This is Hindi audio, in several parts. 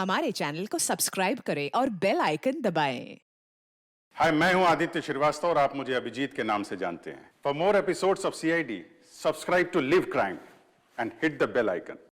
हमारे चैनल को सब्सक्राइब करें और बेल आइकन दबाएं। हाय, मैं हूं आदित्य श्रीवास्तव और आप मुझे अभिजीत के नाम से जानते हैं। For more episodes of CID, subscribe to live crime and hit the bell icon.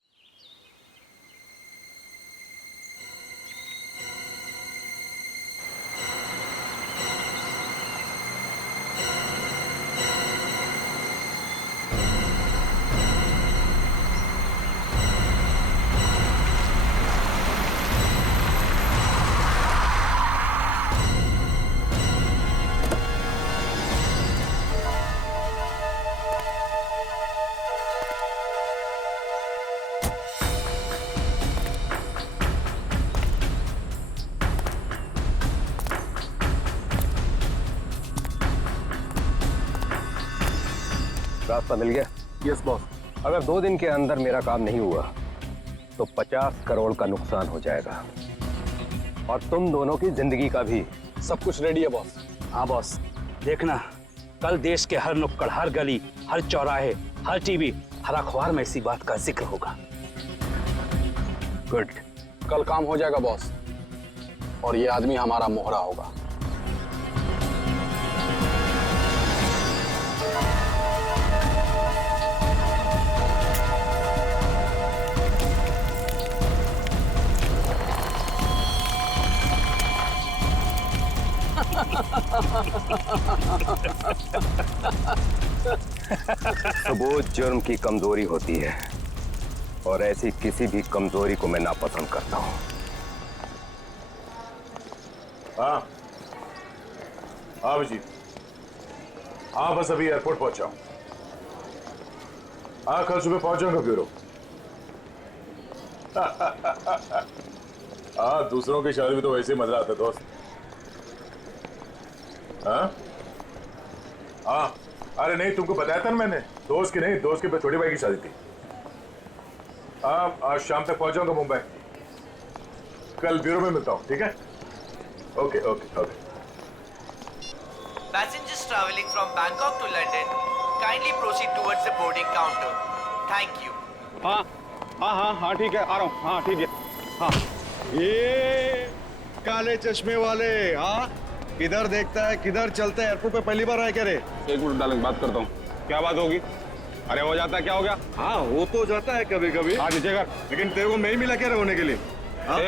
रास्ता मिल गया? Yes boss. अगर 2 दिन के अंदर मेरा काम नहीं हुआ तो 50 करोड़ का नुकसान हो जाएगा और तुम दोनों की जिंदगी का भी। सब कुछ रेडी है बॉस। हाँ बॉस, देखना कल देश के हर नुक्कड़, हर गली, हर चौराहे, हर टीवी, हर अखबार में इसी बात का जिक्र होगा। गुड। कल काम हो जाएगा बॉस, और ये आदमी हमारा मोहरा होगा। सबूत जुर्म की कमजोरी होती है और ऐसी किसी भी कमजोरी को मैं नापसंद करता हूं। हाँ अभिजीत, हाँ बस अभी एयरपोर्ट पहुंचा हूं। हाँ कल सुबह पहुंच जाऊंगा ब्यूरो। हाँ दूसरों की शादी में तो वैसे ही मजा आता है दोस्त। हाँ हाँ, अरे नहीं तुमको बताया था ना मैंने, दोस्त की नहीं, दोस्त के छोटे भाई की शादी थी। हाँ आज शाम तक पहुंच जाऊंगा मुंबई। कल ब्यूरो में मिलता हूँ, ठीक है? Okay okay okay. Passengers traveling from Bangkok to London, kindly proceed towards the boarding counter. Thank you. हाँ हाँ हाँ हाँ ठीक है, आ रहा हूँ। हाँ ठीक है। हाँ ये काले चश्मे वाले, हाँ किधर देखता है किधर चलता है? एयरपोर्ट पे पहली बार आया क्या रे? एक मिनट डालेंगे, बात करता हूँ। क्या बात होगी? अरे हो जाता है, क्या हो गया? हाँ हो तो जाता है कभी कभी। हाँ नीचे कर। लेकिन तेरे को मैं ही मिला क्या होने के लिए? हाँ?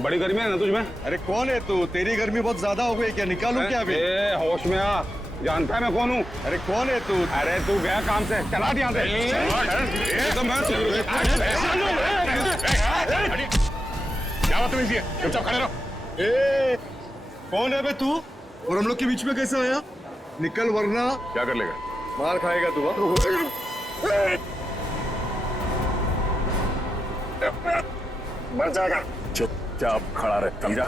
बड़ी गर्मी है ना तुझमें? अरे कौन है तू? तेरी गर्मी बहुत ज्यादा हो गई क्या? निकालू क्या अभी? होश में आ, जानता है मैं कौन हूँ? अरे कौन है तू? अरे तू गया काम से, चला दिया क्या बात है? चुपचाप खड़े रहो। कौन है बे तू? और हम लोग के बीच में कैसे आया? निकल वरना क्या कर लेगा? मार खाएगा तू। मर जाएगा। चुपचाप खड़ा रहे, समझा?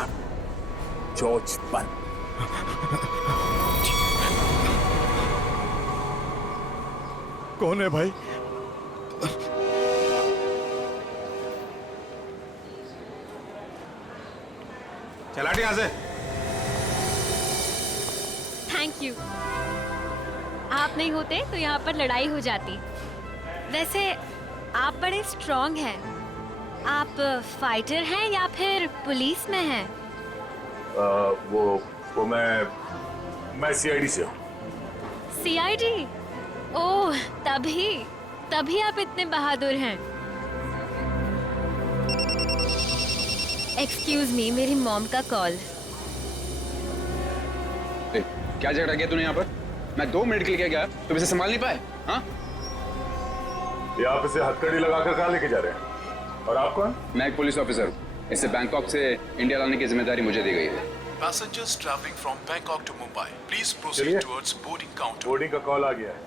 चोच बंद। कौन है भाई? चला यहाँ से। Thank you. आप नहीं होते तो यहाँ पर लड़ाई हो जाती। वैसे आप बड़े स्ट्रॉन्ग हैं। आप फाइटर हैं या फिर पुलिस में हैं? वो मैं सीआईडी से हूँ। सीआईडी? ओह तभी आप इतने बहादुर हैं। एक्सक्यूज मी, मेरी मॉम का कॉल। क्या झगड़ा किया तूने यहाँ पर? मैं 2 मिनट के लिए गया, तुम इसे संभाल नहीं पाए? हाँ ये आप इसे हथकड़ी लगाकर कहाँ लेके जा रहे हैं? और आप कौन? मैं एक पुलिस ऑफिसर हूँ। इसे बैंकॉक से इंडिया लाने की जिम्मेदारी मुझे दी गई है। Passengers traveling from Bangkok to Mumbai, please proceed चलिए। towards boarding counter. बोर्डिंग का कॉल आ गया है।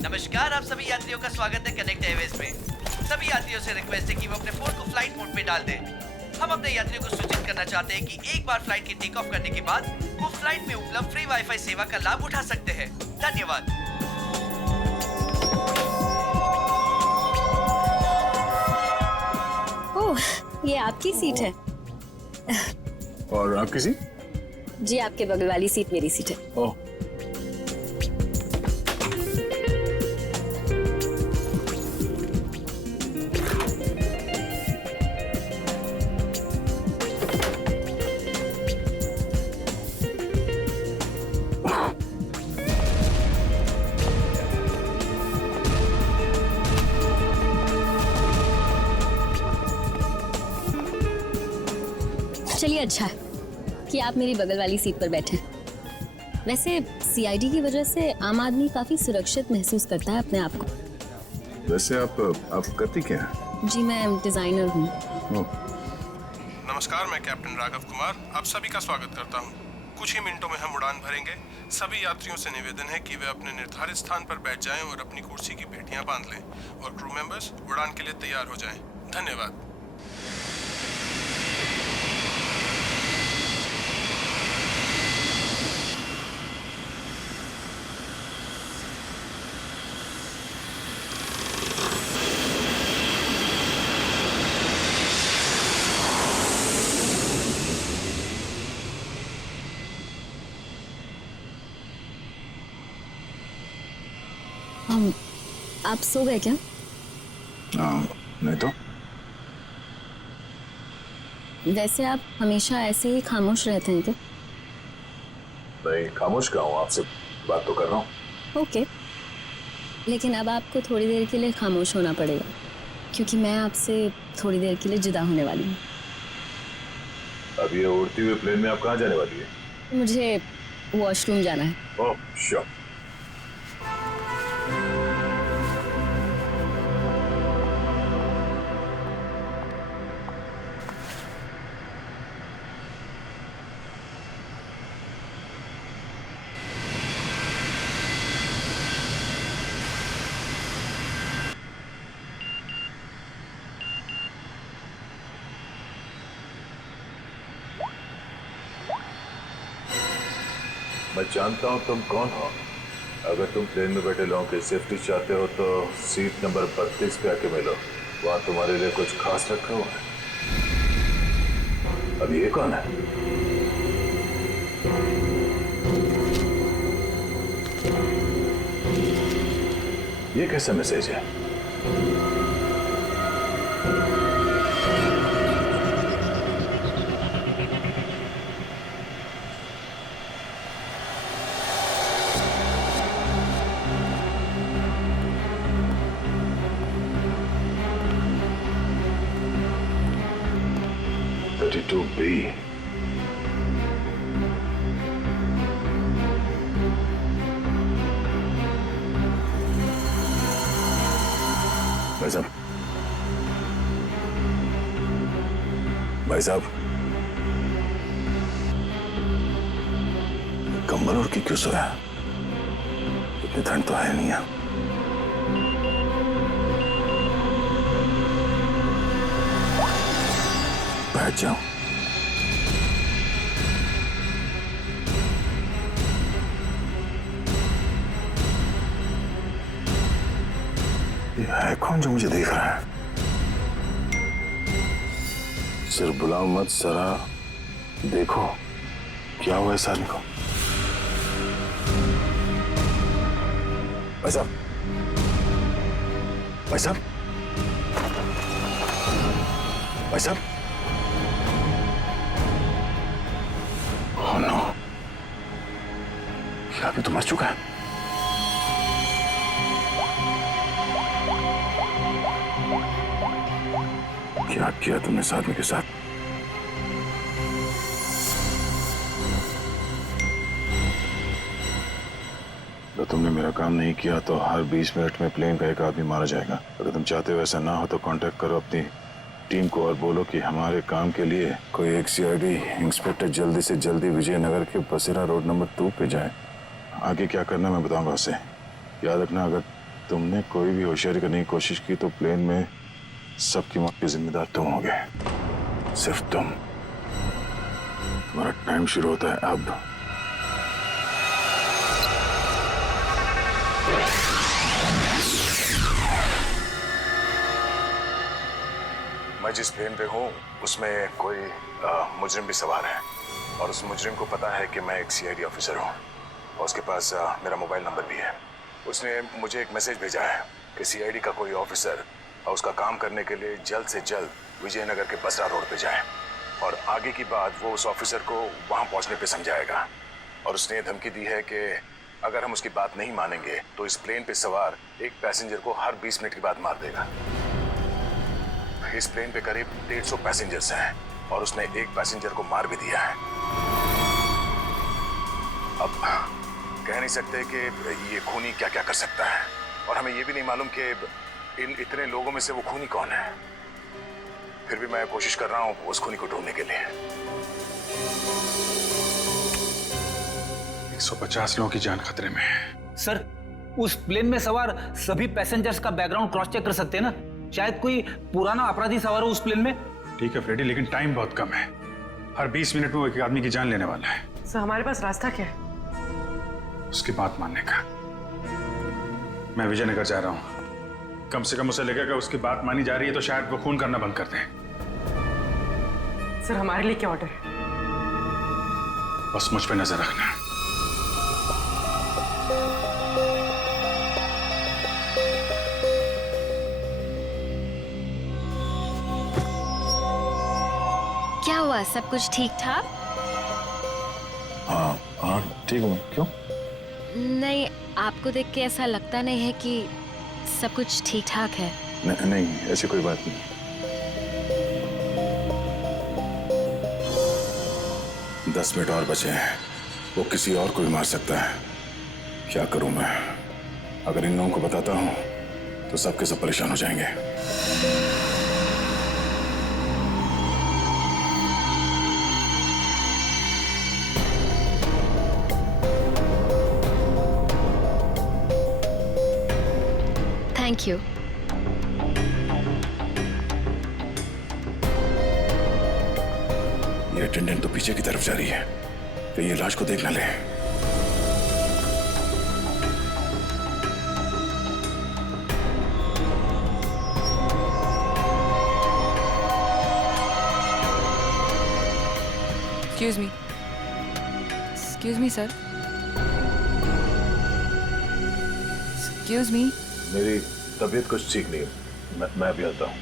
नमस्कार, आप सभी यात्रियों का स्वागत है कनेक्ट एयरवेज में। सभी यात्रियों से रिक्वेस्ट है कि वो अपने फोन को फ्लाइट मोड पे डाल दें। हम अपने यात्रियों को सूचित करना चाहते हैं कि एक बार फ्लाइट के टेक ऑफ करने के बाद वो फ्लाइट में उपलब्ध फ्री वाईफाई सेवा का लाभ उठा सकते हैं। धन्यवाद। ओह, ये आपकी सीट है। और आपकी सीट? जी, आपके बगल वाली सीट मेरी सीट है। ओह, चलिए, अच्छा है कि आप मेरी बगल वाली सीट पर बैठे हैं। वैसे सीआईडी की वजह से आम आदमी काफी सुरक्षित महसूस करता है अपने आप को। वैसे आप करती क्या हैं? जी, मैं डिजाइनर हूँ। नमस्कार, मैं कैप्टन राघव कुमार आप सभी का स्वागत करता हूं। कुछ ही मिनटों में हम उड़ान भरेंगे। सभी यात्रियों से निवेदन है कि वे अपने निर्धारित स्थान पर बैठ जाएं और अपनी कुर्सी की पेटियां बांध लें और क्रू मेंबर्स उड़ान के लिए तैयार हो जाएं। धन्यवाद। आप सो गए क्या? नहीं तो। वैसे आप हमेशा ऐसे ही खामोश रहते हैं क्या? नहीं, खामोश क्या हूँ, आपसे बात तो कर रहा हूँ। ओके, लेकिन अब आपको थोड़ी देर के लिए खामोश होना पड़ेगा क्योंकि मैं आपसे थोड़ी देर के लिए जुदा होने वाली हूँ। अब ये उड़ती हुए प्लेन में आप कहाँ जाने वाली है? मुझे वॉशरूम जाना है। ओह, श्योर। मैं जानता हूं तुम कौन हो। अगर तुम प्लेन में बैठे लोगों की सेफ्टी चाहते हो तो सीट नंबर 32 पे आके मिलो। वहां तुम्हारे लिए कुछ खास रखा हुआ है। अब ये कौन है? ये कैसा मैसेज है? B. भाई साहब, भाई साहब, कंबल ओढ़ के क्यों सोया? इतनी ठंड तो है नहीं है। बैठ जाओ। है कौन जो मुझे देख रहा है? सिर्फ बुलाओ मत, जरा देखो क्या हुआ इस आदमी को। भाई साहब, भाई साहब, भाई साहब। ओह नो, ये आदमी तो मर चुका है। क्या किया तुमने इस आदमी के साथ? तो तुमने मेरा काम नहीं किया तो हर 20 मिनट में प्लेन का एक आदमी मारा जाएगा। अगर तुम चाहते हो ऐसा ना हो तो कांटेक्ट करो अपनी टीम को और बोलो कि हमारे काम के लिए कोई एक सीआईडी इंस्पेक्टर जल्दी से जल्दी विजयनगर के बसेरा रोड नंबर 2 पे जाए। आगे क्या करना मैं बताऊंगा उसे। याद रखना, अगर तुमने कोई भी होशियारी करने की कोशिश की तो प्लेन में सबकी मौत के जिम्मेदार तुम होगे। सिर्फ तुम। तुम्हारा टाइम शुरू होता है अब। मैं जिस प्लेन पे हूँ उसमें कोई मुजरिम भी सवार है और उस मुजरिम को पता है कि मैं एक सीआईडी ऑफिसर हूँ और उसके पास मेरा मोबाइल नंबर भी है। उसने मुझे एक मैसेज भेजा है कि सीआईडी का कोई ऑफिसर उसका काम करने के लिए जल्द से जल्द विजयनगर के बसरा रोड पे जाए और आगे की बात वो उस ऑफिसर को वहाँ पहुँचने पे समझाएगा। और उसने धमकी दी है कि अगर हम उसकी बात नहीं मानेंगे तो इस प्लेन पे सवार एक पैसेंजर को हर 20 मिनट के बाद मार देगा। इस प्लेन पे करीब 150 पैसेंजर्स हैं और उसने एक पैसेंजर को मार भी दिया है। अब कह नहीं सकते कि ये खूनी क्या क्या कर सकता है और हमें ये भी नहीं मालूम कि इन इतने लोगों में से वो खूनी कौन है। फिर भी मैं कोशिश कर रहा हूँ उस खूनी को ढूंढने के लिए। 150 लोगों की जान खतरे में है। सर, उस प्लेन में सवार सभी पैसेंजर्स का बैकग्राउंड क्रॉस चेक कर सकते हैं ना? शायद कोई पुराना अपराधी सवार हो उस प्लेन में। ठीक है फ्रेडी, लेकिन टाइम बहुत कम है। हर 20 मिनट में वो एक आदमी की जान लेने वाला है। सर हमारे पास रास्ता क्या है? उसकी बात मानने का। मैं विजयनगर जा रहा हूँ। कम से कम उसे लगेगा उसकी बात मानी जा रही है तो शायद वो खून करना बंद कर दें। सर हमारे लिए क्या ऑर्डर है? बस मुझ पे नजर रखना। क्या हुआ, सब कुछ ठीक ठाक? हाँ हाँ ठीक हूँ। क्यों? नहीं, आपको देख के ऐसा लगता नहीं है कि सब कुछ ठीक ठाक है। नहीं, ऐसी कोई बात नहीं। 10 मिनट और बचे हैं। वो किसी और को भी मार सकता है। क्या करूं मैं? अगर इन लोगों को बताता हूं तो सबके सब परेशान हो जाएंगे। Thank you. ये अटेंडेंट तो पीछे की तरफ जा रही है तो ये लाश को देख ना ले। Excuse me, sir. Excuse me. मेरी तबीयत कुछ ठीक नहीं है। मैं भी आता हूँ।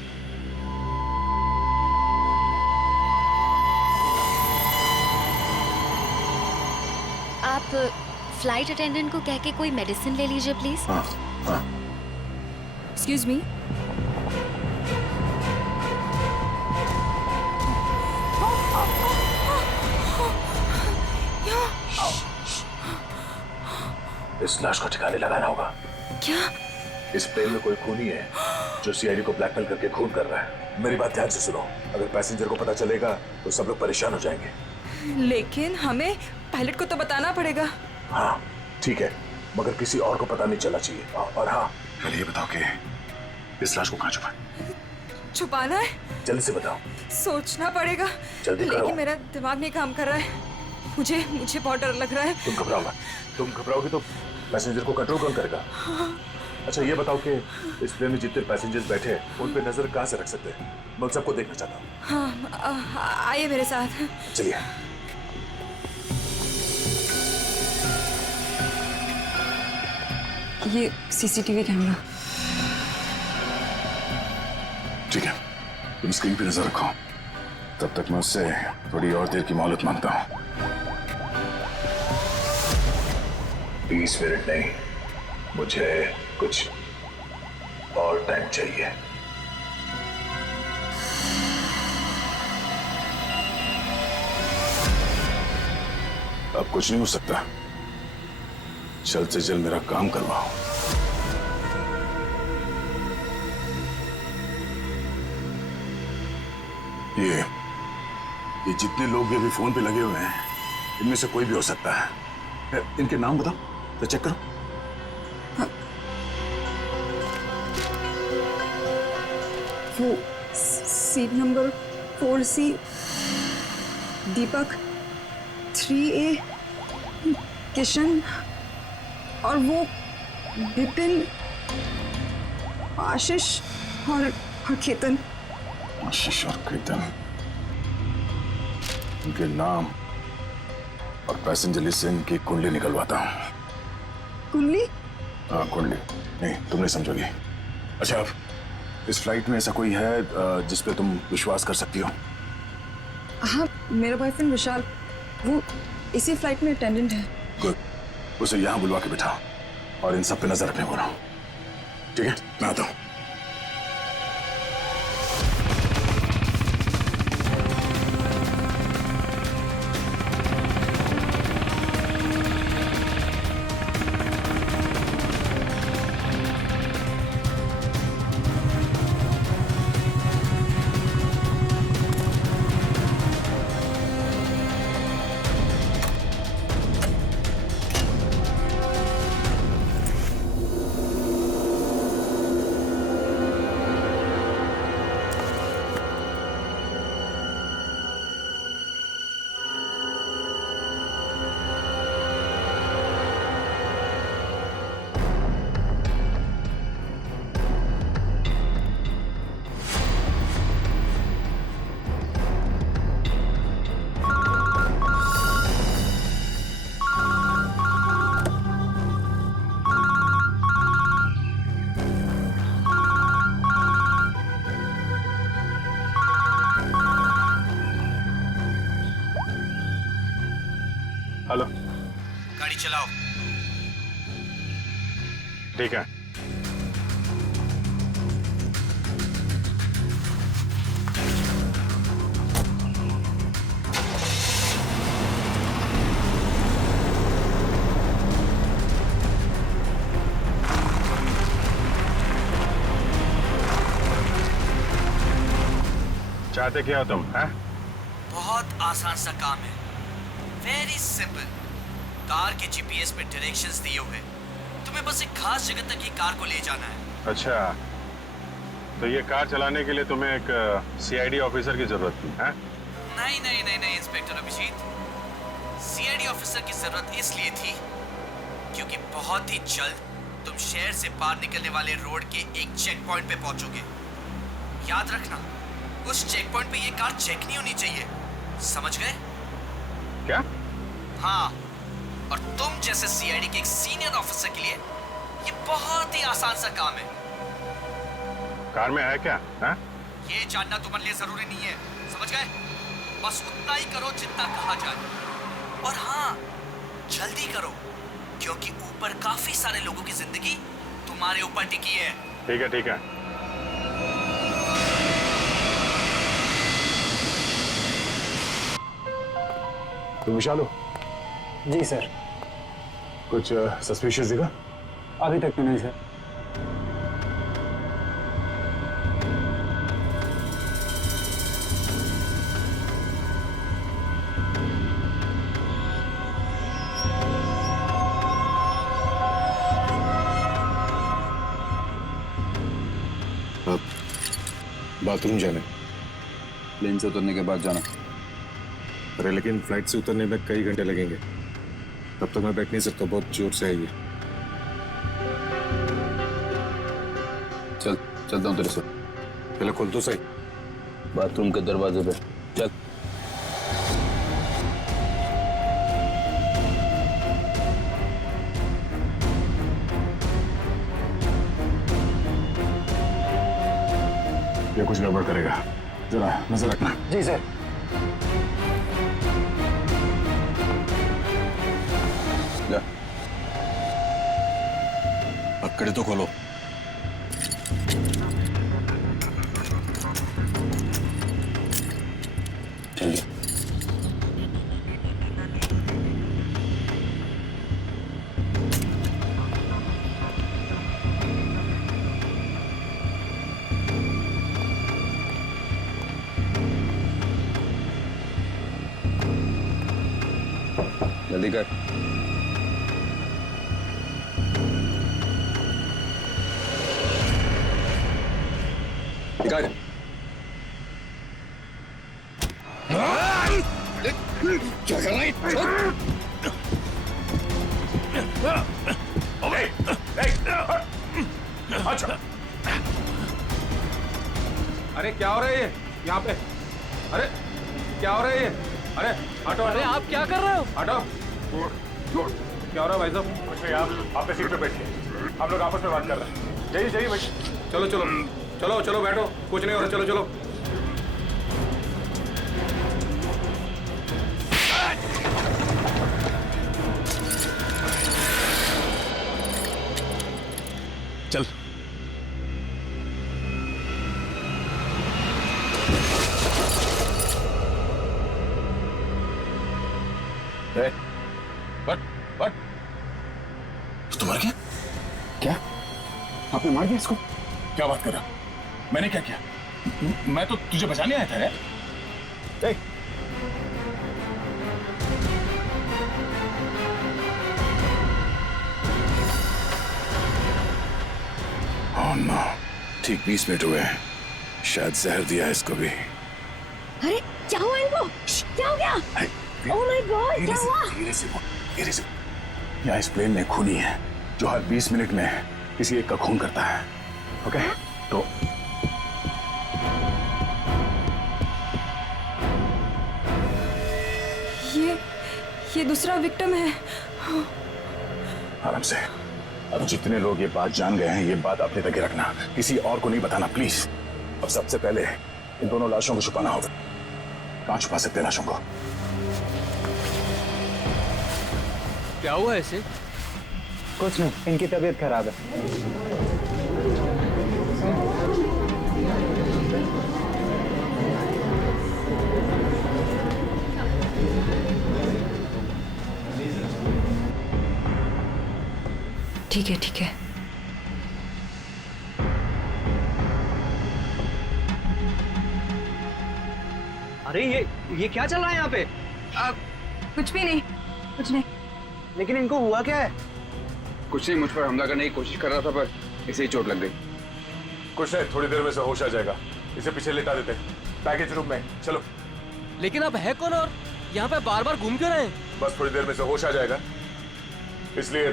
आप फ्लाइट अटेंडेंट को कह के कोई मेडिसिन ले लीजिए प्लीज। हाँ हाँ। Excuse me. इस लाश को ठिकाने लगाना होगा। क्या? इस प्लेन में कोई खूनी है जो सीआईडी को ब्लैकमेल करके खून कर रहा है। मेरी बात ध्यान से सुनो। अगर पैसेंजर को पता चलेगा तो सब लोग परेशान हो जाएंगे। लेकिन हमें पायलट को तो बताना पड़ेगा। हाँ ठीक है, मगर किसी और को पता नहीं चलना चाहिए। और हाँ, पहले ये बताओ कि इस लाश को कहाँ छुपाना है? जल्दी से बताओ। सोचना पड़ेगा। जल्दी करो। लेकिन मेरा दिमाग नहीं काम कर रहा है। मुझे बहुत डर लग रहा है। तुम घबराओ मत। तुम घबराओगे तो पैसेंजर को कंट्रोल कौन करेगा? अच्छा ये बताओ कि इस प्लेन में जितने पैसेंजर्स बैठे हैं उन पे नजर कहाँ से रख सकते हैं? मैं सबको देखना चाहता हूँ। हाँ, आइए मेरे साथ। चलिए। ये सीसीटीवी कैमरा। ठीक है, तुम स्क्रीन पे नजर रखो। तब तक मैं उससे थोड़ी और देर की मोहलत मांगता हूँ। 20 मिनट नहीं, मुझे कुछ और टाइम चाहिए। अब कुछ नहीं हो सकता। जल्द से जल्द मेरा काम करवाओ। ये जितने लोग भी अभी फोन पे लगे हुए हैं, इनमें से कोई भी हो सकता है। इनके नाम बताओ तो चेक करो। हाँ। वो सीट नंबर 4C, दीपक 3A, किशन और वो विपिन, आशीष और केतन। आशीष और केतन, इनके नाम और पैसेंजर लिस्ट से इनकी कुंडली निकलवाता हूँ। कुंडली? हाँ कुंडली, नहीं तुम नहीं समझोगी। अच्छा, इस फ्लाइट में ऐसा कोई है जिस पे तुम विश्वास कर सकती हो? हाँ, मेरा बॉयफ्रेंड विशाल, वो इसी फ्लाइट में अटेंडेंट है। गुड, उसे यहाँ बुलवा के बिठाओ और इन सब पे नजर रखने बोलो। ठीक है, मैं आता हूँ। हेलो, गाड़ी चलाओ। ठीक है। चाहते क्या हो तुम? हैं? बहुत आसान सा काम है, वेरी सिंपल। कार के जीपीएस पे डायरेक्शंस दिए हुए, तुम्हें बस एक खास जगह तक ये कार को ले जाना है। अच्छा, तो ये कार चलाने के लिए तुम्हें एक सीआईडी ऑफिसर की जरूरत थी? हैं? नहीं नहीं नहीं नहीं इंस्पेक्टर अभिजीत, सीआईडी ऑफिसर की जरूरत इसलिए थी क्योंकि बहुत ही जल्द तुम शहर से बाहर निकलने वाले रोड के एक चेक पॉइंट पे पहुंचोगे। याद रखना, उस चेक पॉइंट पे ये कार चेक नहीं होनी चाहिए, समझ गए? क्या? हाँ, और तुम जैसे सीआईडी के एक सीनियर ऑफिसर के लिए ये बहुत ही आसान सा काम है। कार में है क्या? हैं? ये जानना तुम्हारे लिए जरूरी नहीं है, समझ गए? बस उतना ही करो जितना कहा जाए, और हाँ, जल्दी करो क्योंकि ऊपर काफी सारे लोगों की जिंदगी तुम्हारे ऊपर टिकी है। ठीक है, ठीक है। तुम विशाल हो? जी सर। कुछ सस्पिशियस दिखा? अभी तक तो नहीं सर। अब बाथरूम जाने, प्लेन से उतरने के बाद जाना। अरे लेकिन फ्लाइट से उतरने में कई घंटे लगेंगे, तब तक मैं बैठ नहीं सकता, बहुत जोर से आई है। चलता हूँ तेरे से। पहले खोल तो सही। बाथरूम के दरवाजे पे चल। ये कुछ गड़बड़ करेगा, जरा नजर रखना। जी सर। जा। पकड़े तो खोलो। जल्दी। जल्दी कर। क्या कर रहा है? अच्छा। अरे क्या हो रहा है ये यहाँ पे? अरे क्या हो रहा है ये? अरे हटो। अरे आप क्या कर रहे हो? हटो। क्या हो रहा है भाई साहब? कुछ नहीं, आप अपने सीट पे बैठिए, हम लोग आपस में बात कर रहे हैं। जाइए जाइए भाई। चलो चलो चलो चलो बैठो, कुछ नहीं हो रहा, चलो चलो। चल। What? तो मर गया? क्या? आपने मार दिया इसको? क्या बात कर रहा? मैंने क्या किया? मैं तो तुझे बचाने आया था रे। ओह नो, ठीक 20 मिनट हुए हैं। शायद जहर दिया है इसको भी। अरे क्या हुआ इनको? क्या हो गया? ओह माय गॉड, क्या हुआ? धीरे से बोल, धीरे से। यहाँ इस प्लेन में खूनी है जो हर 20 मिनट में किसी एक का खून करता है। ओके? तो ये दूसरा विक्टिम है। आराम से। अब जितने लोग ये बात जान गए हैं, ये बात अपने तक ही रखना, किसी और को नहीं बताना प्लीज। अब सबसे पहले इन दोनों लाशों को छुपाना होगा। कहाँ छुपा सकते हैं लाशों को? क्या हुआ ऐसे? कुछ नहीं, इनकी तबीयत खराब है। ठीक है, ठीक है। अरे ये क्या चल रहा है यहाँ पे? कुछ भी नहीं, कुछ नहीं। लेकिन इनको हुआ क्या है? कुछ नहीं, मुझ पर हमला करने की कोशिश कर रहा था पर इसे ही चोट लग गई। कुछ नहीं, थोड़ी देर में से होश आ जाएगा। इसे पीछे लेटा देते हैं, पैकेज रूम में। चलो। लेकिन अब है कौन और यहाँ पे बार बार घूम क्यों रहे हैं? बस थोड़ी देर में से होश आ जाएगा, इसलिए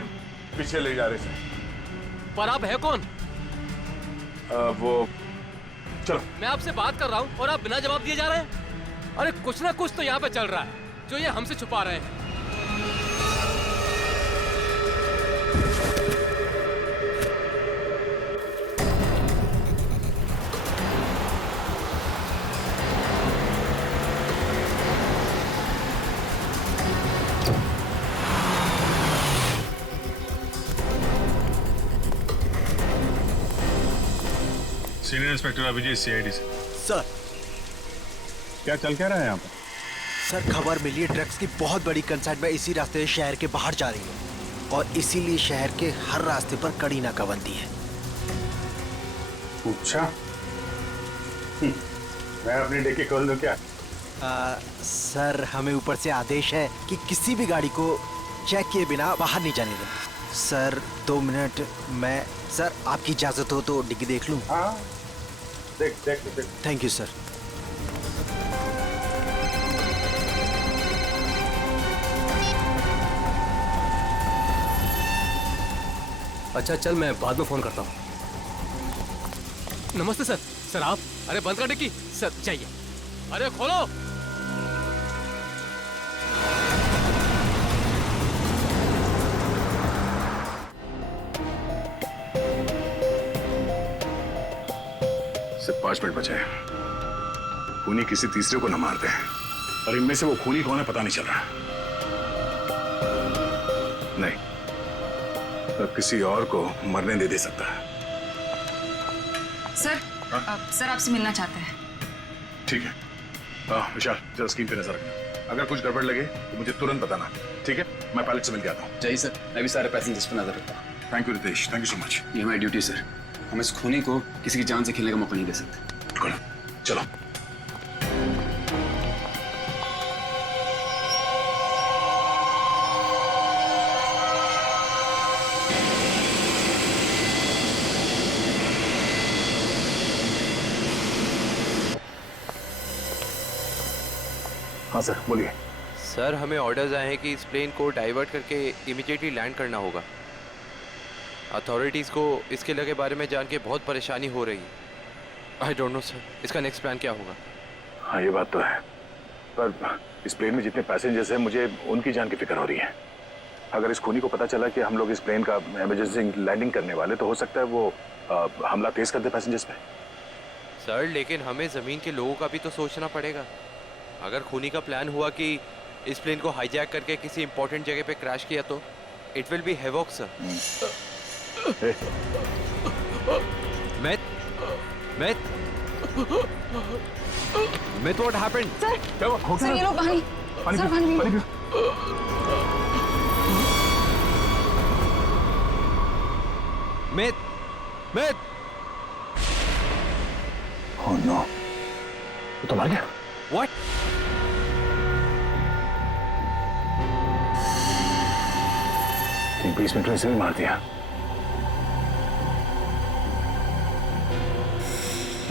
पीछे ले जा रहे थे। पर आप है कौन? वो चलो। मैं आपसे बात कर रहा हूँ और आप बिना जवाब दिए जा रहे हैं। अरे कुछ ना कुछ तो यहाँ पे चल रहा है जो ये हमसे छुपा रहे हैं। सीनियर इंस्पेक्टर अभिजीत, सीआईडी से। सर, क्या चल क्या रहा है यहाँ पर? सर खबर मिली है, ड्रग्स की बहुत बड़ी कंसाइनमेंट इसी रास्ते से शहर के बाहर जा रही है और इसीलिए शहर के हर रास्ते पर कड़ी नाकाबंदी है। अच्छा, मैं अपनी डिक्की खोल दूं क्या? सर हमें ऊपर से आदेश है कि किसी भी गाड़ी को चेक किए बिना बाहर नहीं जाने दें। सर 2 मिनट, मैं सर आपकी इजाजत हो तो डिग्गी देख लूं? हाँ, देख। Thank you sir. अच्छा चल, मैं बाद में फोन करता हूँ। नमस्ते सर। सर आप? अरे बंद कर डिक्की। सर चाहिए। अरे खोलो। सिर्फ 5 मिनट बचे हैं। खूनी किसी तीसरे को न मार दे, और इनमें से वो खूनी कौन है पता नहीं चल रहा। नहीं, तो किसी और को मरने दे सकता है। सर, सर आपसे मिलना चाहते हैं। ठीक है। विशाल, जरा स्क्रीन पे नजर रखना। अगर कुछ गड़बड़ लगे तो मुझे तुरंत बताना, ठीक है? मैं पायलट से मिल के आता हूँ। चाहिए सर, मैं भी सारे पैसेंजर्स पर नजर रखता हूँ। Thank you Ritesh, thank you so much. ये हमारी ड्यूटी सर। हम इस खूनी को किसी की जान से खेलने का मौका नहीं दे सकते। बिल्कुल, चलो। हाँ सर बोलिए। सर हमें ऑर्डर्स आए हैं कि इस प्लेन को डाइवर्ट करके इमीडिएटली लैंड करना होगा। अथॉरिटीज़ को इसके लगे बारे में जान के बहुत परेशानी हो रही है। आई डोंट नो सर, इसका नेक्स्ट प्लान क्या होगा? हाँ ये बात तो है, पर इस प्लेन में जितने पैसेंजर्स हैं मुझे उनकी जान की फिक्र हो रही है। अगर इस खूनी को पता चला कि हम लोग इस प्लेन का इमरजेंसी लैंडिंग करने वाले, तो हो सकता है वो हमला तेज कर दे पैसेंजर्स पे। सर लेकिन हमें ज़मीन के लोगों का भी तो सोचना पड़ेगा। अगर खूनी का प्लान हुआ कि इस प्लेन को हाईजैक करके किसी इंपॉर्टेंट जगह पे क्रैश किया तो it will be havoc sir. Myth, what happened? Sir ये लो पानी। सर पानी पियो। Myth! Oh no! वो तो मर गया। What? ठीक 20 मिनट में इसे भी मार दिया।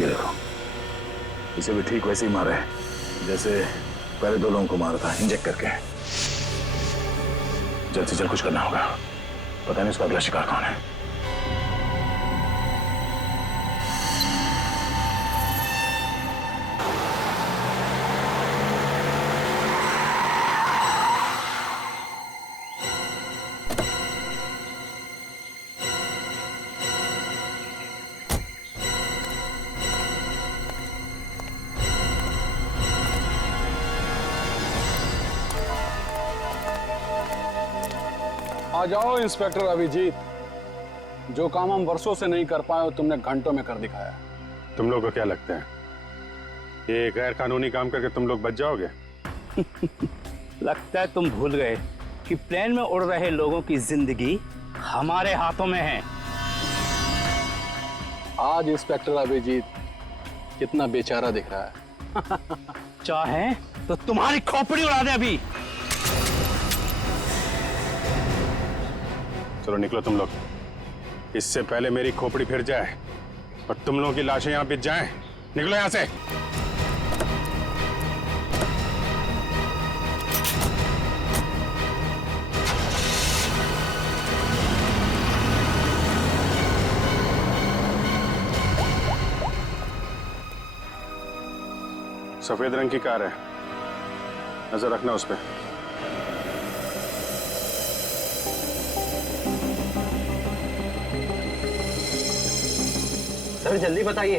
ये देखो, इसे भी ठीक वैसे ही मारा है जैसे पहले 2 लोगों को मारा था, इंजेक्ट करके। जल्द से जल्द कुछ करना होगा, पता नहीं उसका अगला शिकार कौन है। आ जाओ इंस्पेक्टर अभिजीत, जो काम हम वर्षों से नहीं कर पाए तुमने घंटों में कर दिखाया। तुम लोग को क्या लगता है ये गैर कानूनी काम करके तुम लोग बच जाओगे? लगता है तुम भूल गए कि प्लेन में उड़ रहे लोगों की जिंदगी हमारे हाथों में है। आज इंस्पेक्टर अभिजीत कितना बेचारा दिख रहा है। चाहे तो तुम्हारी खोपड़ी उड़ा दे अभी। चलो निकलो तुम लोग, इससे पहले मेरी खोपड़ी फिर जाए और तुम लोगों की लाशें यहां बिछ जाएं। निकलो यहां से। सफेद रंग की कार है, नजर रखना उस पर। सर जल्दी बताइए,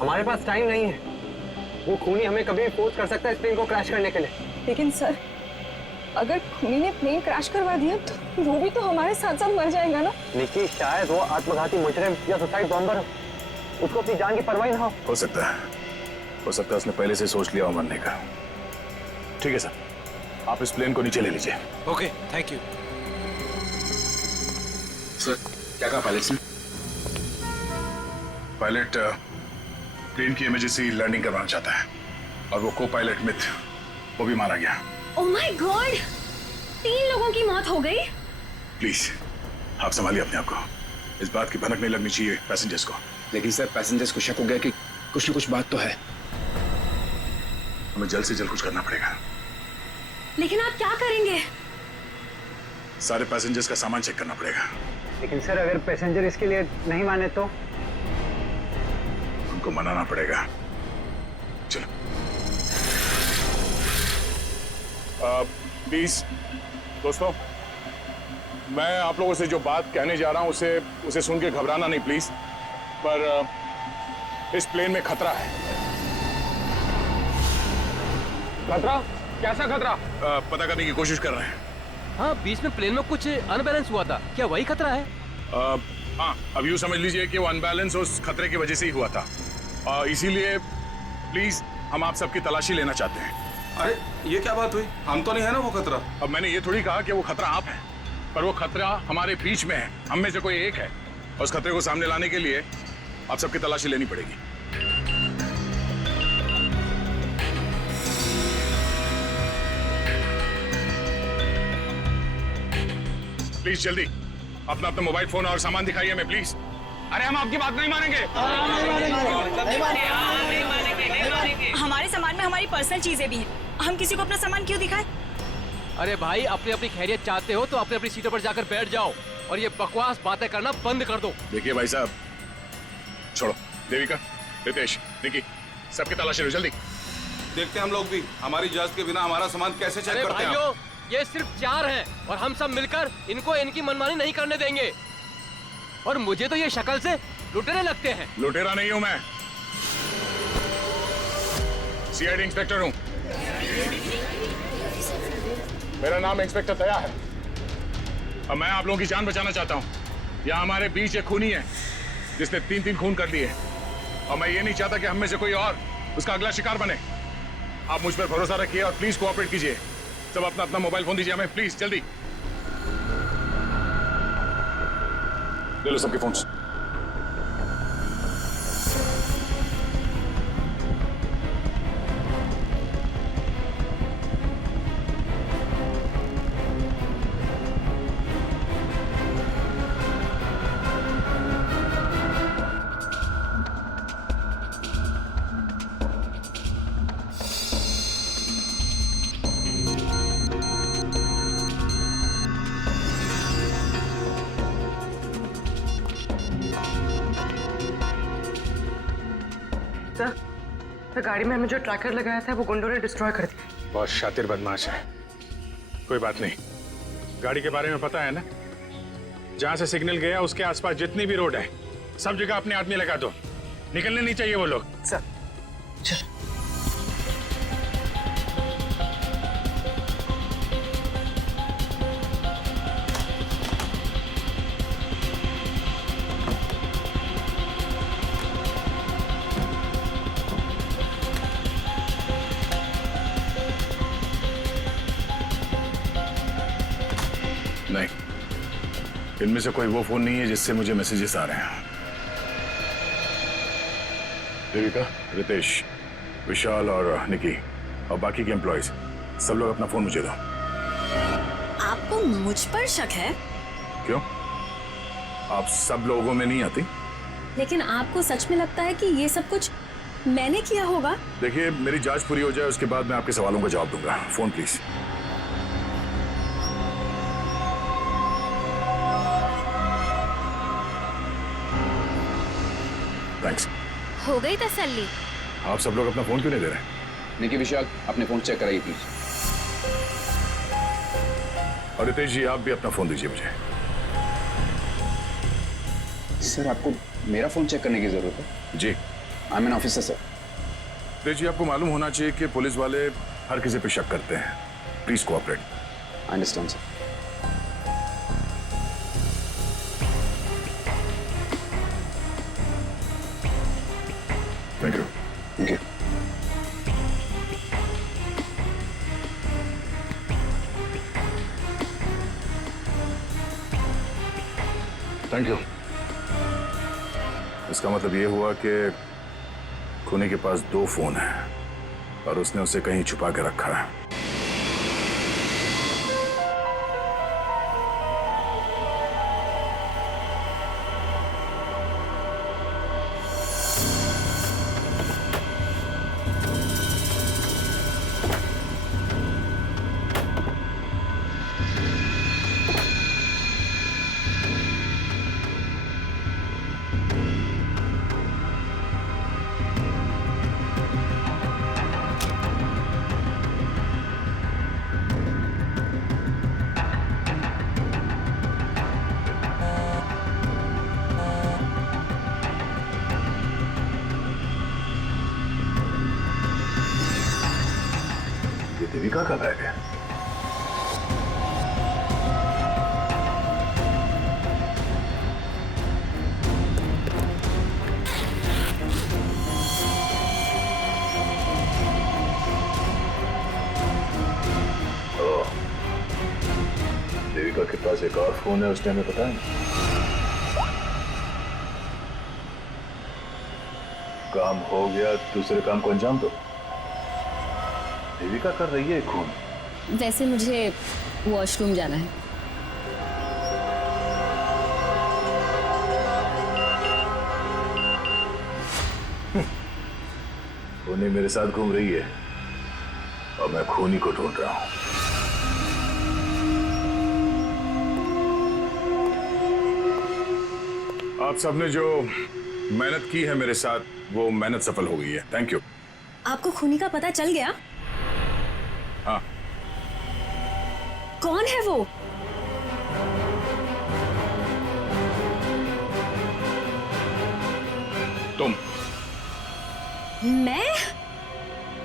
हमारे पास टाइम नहीं है। वो खूनी हमें कभी भी फोर्स कर सकता है इस प्लेन को क्रैश करने के लिए। लेकिन सर, अगर खूनी ने प्लेन क्रैश करवा दिया तो वो भी तो हमारे साथ साथ मर जाएगा ना। निकी, शायद वो आत्मघाती मुजरिम या सुसाइड बॉम्बर हो, उसको अपनी जान की परवाह ना हो सकता है, हो सकता है उसने पहले से सोच लिया हो मरने का। ठीक है सर, आप इस प्लेन को नीचे ले लीजिए। Okay, thank you sir. क्या कहा पायलट ने? पायलट प्लेन की इमरजेंसी लैंडिंग करवाना चाहता है और वो को पायलट मिथ, वो भी मारा गया। ओह माय गॉड, 3 लोगों की मौत हो गई। प्लीज आप संभालिए अपने आप को, इस बात की भनक नहीं लगनी चाहिए पैसेंजर्स को। लेकिन सर पैसेंजर्स को शक हो गया कि कुछ न कुछ बात तो है। हमें जल्द से जल्द कुछ करना पड़ेगा। लेकिन आप क्या करेंगे? सारे पैसेंजर्स का सामान चेक करना पड़ेगा। लेकिन सर अगर पैसेंजर इसके लिए नहीं माने तो? उनको मनाना पड़ेगा। चलो। प्लीज दोस्तों, मैं आप लोगों से जो बात कहने जा रहा हूं उसे सुन के घबराना नहीं प्लीज। पर इस प्लेन में खतरा है। खतरा? कैसा खतरा? पता करने की कोशिश कर रहे हैं। हाँ, बीच में प्लेन में कुछ अनबैलेंस हुआ था, क्या वही खतरा है? हाँ, अब यूं समझ लीजिए कि वो अनबैलेंस उस खतरे की वजह से ही हुआ था। इसीलिए प्लीज हम आप सबकी तलाशी लेना चाहते हैं। अरे ये क्या बात हुई? हम तो नहीं है ना वो खतरा। अब मैंने ये थोड़ी कहा कि वो खतरा आप है, पर वो खतरा हमारे बीच में है, हम में से कोई एक है, और उस खतरे को सामने लाने के लिए आप सबकी तलाशी लेनी पड़ेगी। प्लीज जल्दी अपना मोबाइल फोन और सामान दिखाइए हमें प्लीज। अरे हम आपकी बात नहीं मानेंगे। हमारे सामान में हमारी पर्सनल चीजें भी हैं। हम किसी को अपना सामान क्यों दिखाएं? अरे भाई, अपनी अपनी खैरियत चाहते हो तो अपनी अपनी सीटों पर जाकर बैठ जाओ और ये बकवास बातें करना बंद कर दो। देखिए भाई साहब, छोड़ो। देविका, रितेश, निकी, सबकी तलाशी लो जल्दी। देखते हैं हम लोग भी हमारी इजाजत के बिना हमारा सामान कैसे चेक करते हैं। भाइयों, ये सिर्फ 4 हैं और हम सब मिलकर इनको इनकी मनमानी नहीं करने देंगे। और मुझे तो ये शक्ल से लुटेरे लगते हैं। लुटेरा नहीं हूं मैं, सीआईडी इंस्पेक्टर हूं। मेरा नाम इंस्पेक्टर दया है और मैं आप लोगों की जान बचाना चाहता हूं। यहाँ हमारे बीच एक खूनी है जिसने 3 खून कर लिए और मैं ये नहीं चाहता कि हम में से कोई और उसका अगला शिकार बने। आप मुझ पर भरोसा रखिए और प्लीज कोऑपरेट कीजिए। सब अपना अपना मोबाइल फोन दीजिए हमें, प्लीज जल्दी। ले लो सबके फोन्स। सर, गाड़ी में हमें जो ट्रैकर लगाया था वो गुंडों ने डिस्ट्रॉय कर दिया। बहुत शातिर बदमाश है। कोई बात नहीं, गाड़ी के बारे में पता है ना? जहां से सिग्नल गया उसके आसपास जितनी भी रोड है सब जगह अपने आदमी लगा दो। निकलने नहीं चाहिए वो लोग। सर चल। नहीं, इनमें से कोई वो फोन नहीं है जिससे मुझे मैसेजेस आ रहे हैं। देविका, रितेश, विशाल और निकी और बाकी के एम्प्लॉयज सब लोग अपना फोन मुझे दो। आपको मुझ पर शक है? क्यों? आप सब लोगों में नहीं आती? लेकिन आपको सच में लगता है कि ये सब कुछ मैंने किया होगा? देखिए, मेरी जांच पूरी हो जाए उसके बाद मैं आपके सवालों का जवाब दूंगा। Phone please. थैंक्स। हो गई तसल्ली? आप सब लोग अपना फोन क्यों नहीं दे रहे? निकी, विशाल, अपने फोन चेक कराइए प्लीज। और रितेश जी, आप भी अपना फोन दीजिए मुझे। सर, आपको मेरा फोन चेक करने की जरूरत है? जी। I am an officer sir. Ritesh ji, आपको मालूम होना चाहिए कि पुलिस वाले हर किसी पे शक करते हैं। Please cooperate. I understand sir. Thank you. Thank you. Thank you. इसका मतलब ये हुआ कि खूनी के पास 2 फोन हैं और उसने उसे कहीं छुपा के रखा है। देविका का बैग है। देविका के पास एक और फोन है, उस टाइम में पता है। काम हो गया, दूसरे काम को अंजाम दो। देविका कर रही है खून। वैसे मुझे वॉशरूम जाना है। उन्हें मेरे साथ घूम रही है। और मैं खूनी को ढूंढ रहा हूं। आप सबने जो मेहनत की है मेरे साथ, वो मेहनत सफल हो गई है। Thank you. आपको खूनी का पता चल गया? हाँ। कौन है वो? तुम। मैं?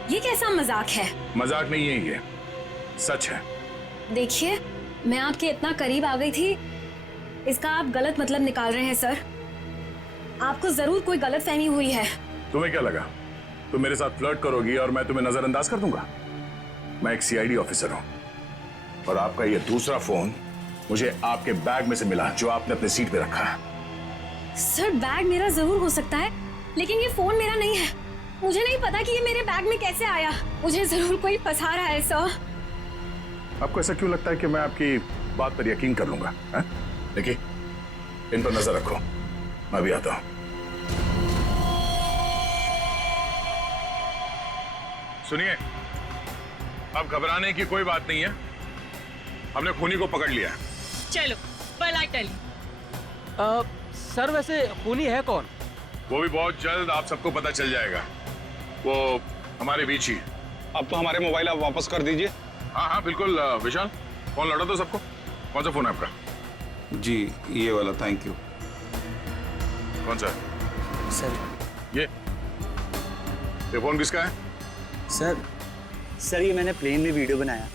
ये कैसा मजाक है? मजाक नहीं है, ये सच है। देखिए, मैं आपके इतना करीब आ गई थी, इसका आप गलत मतलब निकाल रहे हैं सर। आपको जरूर कोई गलतफहमी हुई है। तुम्हें क्या लगा तुम मेरे साथ फ्लर्ट करोगी और मैं तुम्हें नजरअंदाज कर दूंगा? मैं एक सीआईडी ऑफिसर हूं और आपका ये दूसरा फोन मुझे आपके बैग में से मिला, जो आपने अपने सीट पे रखा है। सर, बैग मेरा जरूर हो सकता है, लेकिन ये फोन मेरा नहीं है। मुझे नहीं पता कि ये मेरे बैग में कैसे आया। मुझे जरूर कोई फंसा रहा है सर। आपको ऐसा क्यों लगता है कि मैं आपकी बात पर यकीन कर लूंगा? देखिए, इन पर नजर रखो, मैं भी आता हूं। सुनिए, अब घबराने की कोई बात नहीं है, हमने खूनी को पकड़ लिया है। चलो, पहला टेल। सर, वैसे खूनी है कौन? वो भी बहुत जल्द आप सबको पता चल जाएगा। वो हमारे बीच ही। अब तो हमारे मोबाइल आप वापस कर दीजिए। हाँ हाँ बिल्कुल। विशाल, फोन लौटा दो सबको। कौन सा फोन है आपका? जी, ये वाला। Thank you. कौन सा? सर, ये फोन किसका है? सर ये मैंने प्लेन में वीडियो बनाया।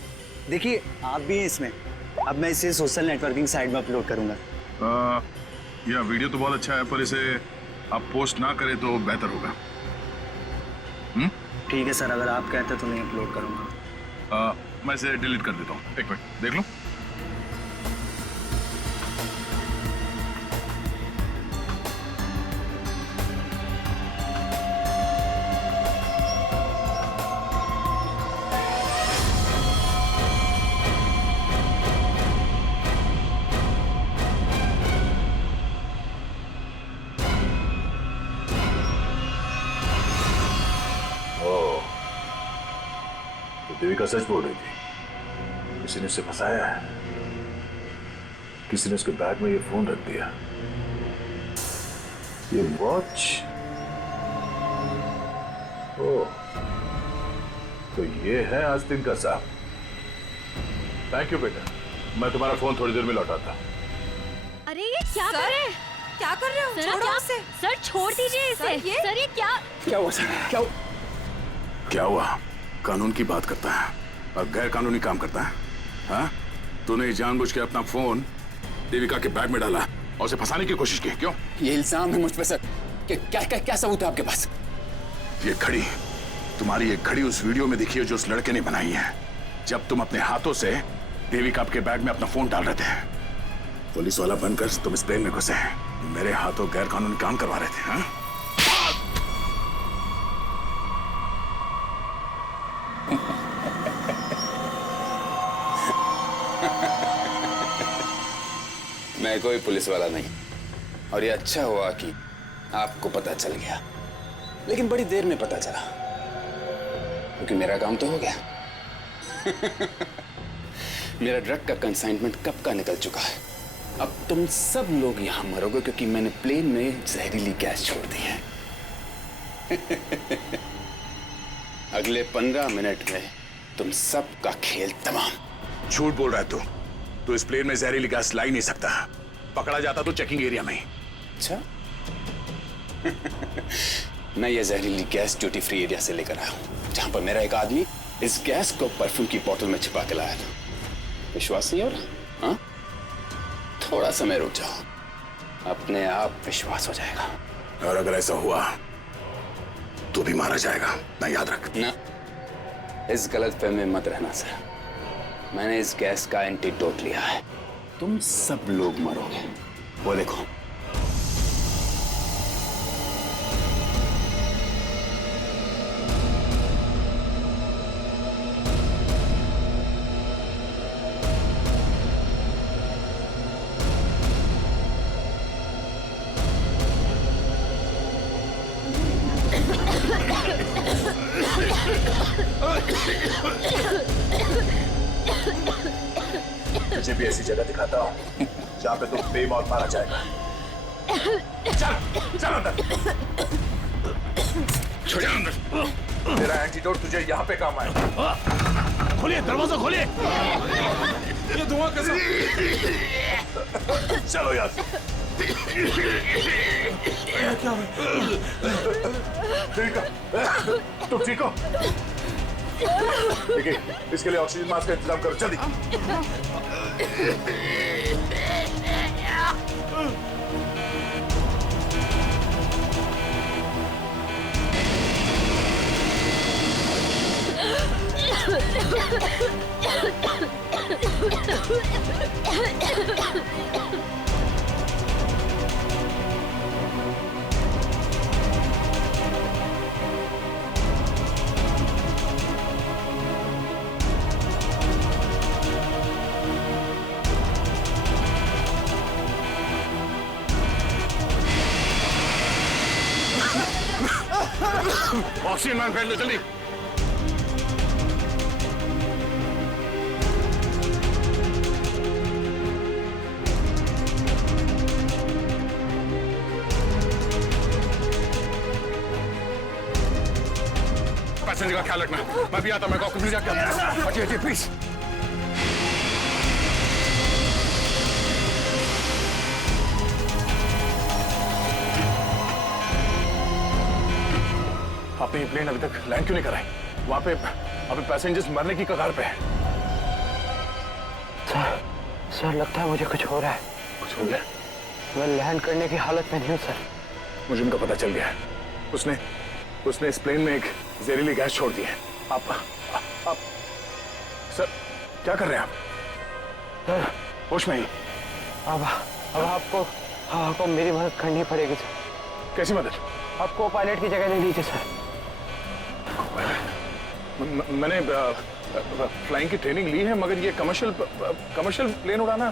देखिए, आप भी हैं इसमें। अब मैं इसे सोशल नेटवर्किंग साइट में अपलोड करूंगा। यह वीडियो तो बहुत अच्छा है, पर इसे आप पोस्ट ना करें तो बेहतर होगा। ठीक है सर, अगर आप कहते हैं तो मैं अपलोड करूंगा। मैं इसे डिलीट कर देता हूँ। एक मिनट देख लो। देविका सच बोल रही थी। किसी ने उसे फंसाया है, किसी ने उसके बैग में ये फोन रख दिया। ये वॉच, ओह, तो ये है आस्तीन का साहब। थैंक यू बेटा, मैं तुम्हारा फोन थोड़ी देर में लौटाता। अरे ये क्या कर रहे हैं? क्या कर रहे हो? सर, छोड़ो क्या? उसे। सर, छोड़ दीजिए इसे। सर, ये क्या? क्या हुआ सर? क्या हुआ? कानून की बात करता है और गैर कानूनी काम करता है। हाँ? तूने जानबूझ के अपना फोन देविका के बैग में डाला और उसे फंसाने की कोशिश की, क्यों? ये इल्जाम है मुझ पे सर। क्या सबूत है आपके पास? ये घड़ी, तुम्हारी ये घड़ी उस वीडियो में दिखी है जो उस लड़के ने बनाई है, जब तुम अपने हाथों से देविका के बैग में अपना फोन डाल रहे थे। पुलिस वाला बनकर तुम इस प्लेन में घुसे, मेरे हाथों गैर कानूनी काम करवा रहे थे। हाँ? मैं कोई पुलिस वाला नहीं, और ये अच्छा हुआ कि आपको पता चल गया, लेकिन बड़ी देर में पता चला, क्योंकि मेरा काम तो हो गया। मेरा ड्रग का कंसाइनमेंट कब का निकल चुका है। अब तुम सब लोग यहां मरोगे क्योंकि मैंने प्लेन में जहरीली गैस छोड़ दी है। अगले 15 मिनट में तुम सबका खेल तमाम। झूठ बोल रहा है तू इस प्लेन में जहरीली गैस ला ही नहीं सकता। पकड़ा जाता तो चेकिंग एरिया में ही। अच्छा। मैं ये जहरीली गैस ड्यूटी फ्री एरिया से लेकर आया हूं, जहां पर मेरा एक आदमी इस गैस को परफ्यूम की बोतल में छिपा के लाया था। विश्वास नहीं हो रहा? हाँ? थोड़ा समय रुक जाओ, अपने आप विश्वास हो जाएगा। और अगर ऐसा हुआ तो भी मारा जाएगा, ना याद रख। ना, इस गलतफहमी में मत रहना सर। मैंने इस गैस का एंटीडोट लिया है, तुम सब लोग मरोगे। वो देखो। तुझे भी ऐसी जगह दिखाता हूँ जहाँ पे तुम बेमौत मारा जाएगा। चल चल अंदर, चल अंदर। तेरा एंटीडोट तुझे यहाँ पे काम आएगा। खोलिए दरवाजा, खोलिए। ये धुआं कैसा? चलो यार। क्या हुआ? ठीक है, तुम ठीक हो? देखिए, इसके लिए ऑक्सीजन मास्क का इंतजाम करो जल्दी। ऑक्सीजन मैन फैल लो जल्दी। पैसेंजर का ख्याल रखना। मैं भी आता, मैं कॉकपिट जाके आता हूं। हटिए प्लीज। आपने ये प्लेन अभी तक लैंड क्यों नहीं कराई? वहां पे अभी पैसेंजर्स मरने की कगार पे है। सर लगता है मुझे कुछ हो रहा है। कुछ हो गया? मैं लैंड करने की हालत में नहीं हूँ सर। मुझे उनका पता चल गया है। उसने इस प्लेन में एक जहरीली गैस छोड़ दी है। आप सर क्या कर रहे हैं आप? सर होश में ही? अब आपको मेरी मदद करनी पड़ेगी सर। कैसी मदद? आपको पायलट की जगह दे दीजिए सर। मैंने फ्लाइंग की ट्रेनिंग ली है, मगर ये कमर्शियल प्लेन उड़ाना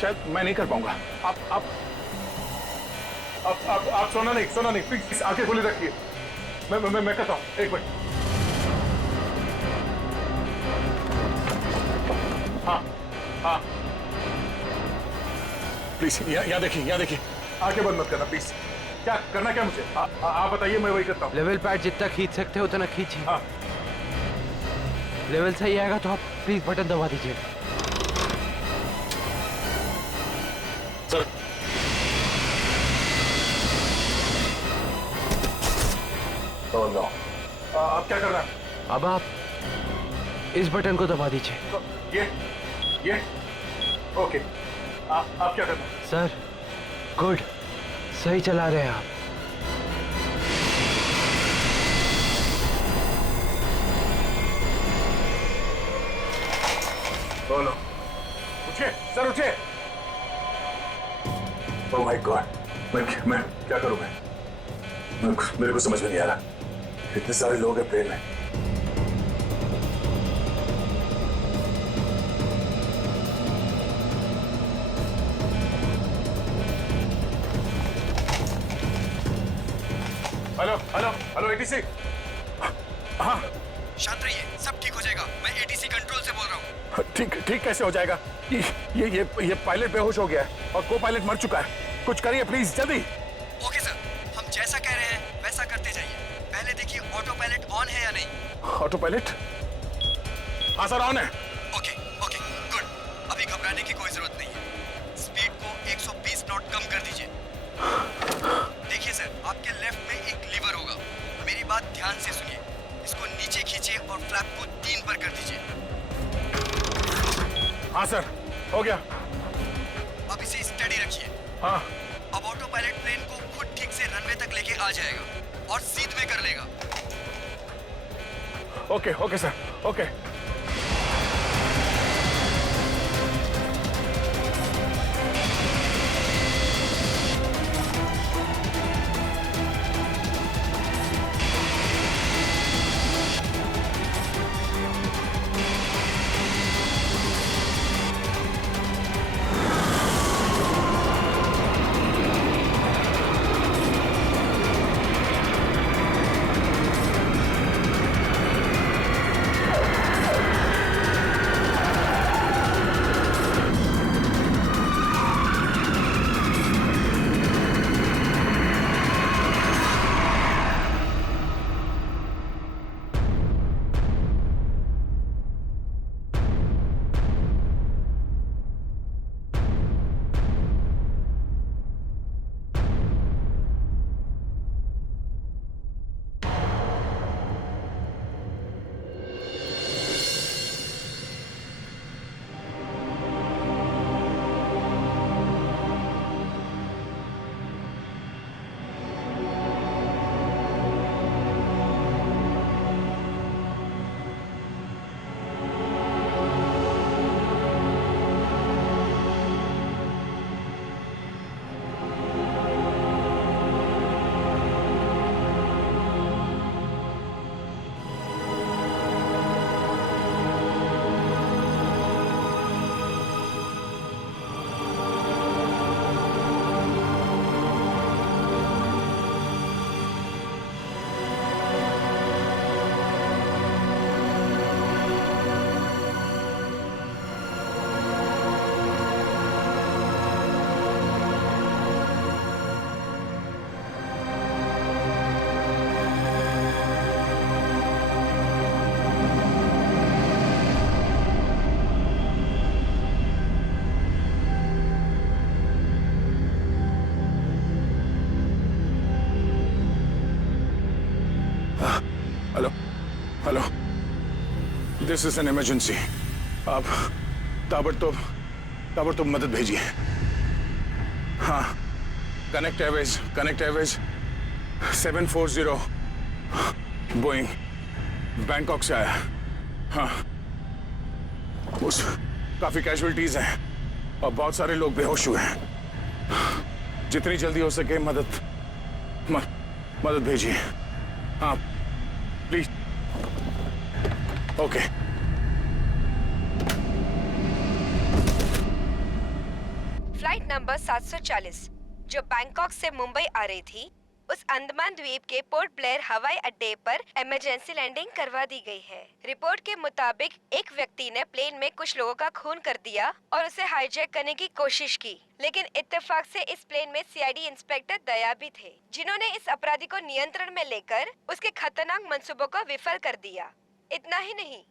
शायद मैं नहीं कर पाऊंगा। आप सोना नहीं प्लीज आंखें खुली रखिए। मैं कहता हूँ, एक मिनट। हाँ प्लीज यहाँ देखिए आंखें बंद मत करना प्लीज। क्या करना क्या मुझे? आप बताइए, मैं वही करता हूँ। लेवल पैड जितना खींच सकते हो उतना खींचिए। हाँ। लेवल सही आएगा तो आप प्लीज बटन दबा दीजिए। सर नो, आप क्या कर रहे हैं? अब आप इस बटन को दबा दीजिए। ये ओके। आप क्या कर रहे हैं? सर गुड, सही चला रहे हैं आप। बोलो, उठिए सर, उठिए। ओह माय गॉड, मैं क्या करूं? मेरे को समझ में नहीं आ रहा। इतने सारे लोग हैं प्लेन में। Hello ATC. हाँ शांत रहिए, सब ठीक हो जाएगा। मैं एटीसी कंट्रोल से बोल रहा हूँ। ठीक कैसे हो जाएगा? ये पायलट बेहोश हो गया है और को पायलट मर चुका है। कुछ करिए प्लीज, जल्दी। ओके सर, हम जैसा कह रहे हैं वैसा करते जाइए। पहले देखिए ऑटो पायलट ऑन है या नहीं। Auto pilot? हाँ सर, ऑन है। Okay good. अभी घबराने की कोई जरूरत नहीं है। स्पीड को 120 नॉट कम कर दीजिए। देखिए सर, आपके लेफ्ट में एक लीवर होगा। मेरी बात ध्यान से सुनिए। इसको नीचे खींचिए और फ्लैप को 3 पर कर दीजिए। हाँ सर, हो गया। अब इसे स्टडी रखिए। हाँ। अब ऑटो पायलट प्लेन को खुद ठीक से रनवे तक लेके आ जाएगा और सीध में कर लेगा। Okay sir, okay. This is an emergency. आप ताबड़तोड़ मदद भेजिए। हाँ, कनेक्ट एयरवेज 740 बोइंग बैंकॉक से आया। हाँ, उस काफी कैजुअलिटीज हैं और बहुत सारे लोग बेहोश हुए हैं। जितनी जल्दी हो सके मदद भेजिए। हाँ प्लीज। ओके। फ्लाइट नंबर 740 जो बैंकॉक से मुंबई आ रही थी, उस अंडमान द्वीप के पोर्ट ब्लेयर हवाई अड्डे पर इमरजेंसी लैंडिंग करवा दी गई है। रिपोर्ट के मुताबिक एक व्यक्ति ने प्लेन में कुछ लोगों का खून कर दिया और उसे हाईजैक करने की कोशिश की, लेकिन इत्तेफाक से इस प्लेन में सीआईडी इंस्पेक्टर दया भी थे, जिन्होंने इस अपराधी को नियंत्रण में लेकर उसके खतरनाक मंसूबों को विफल कर दिया। इतना ही नहीं,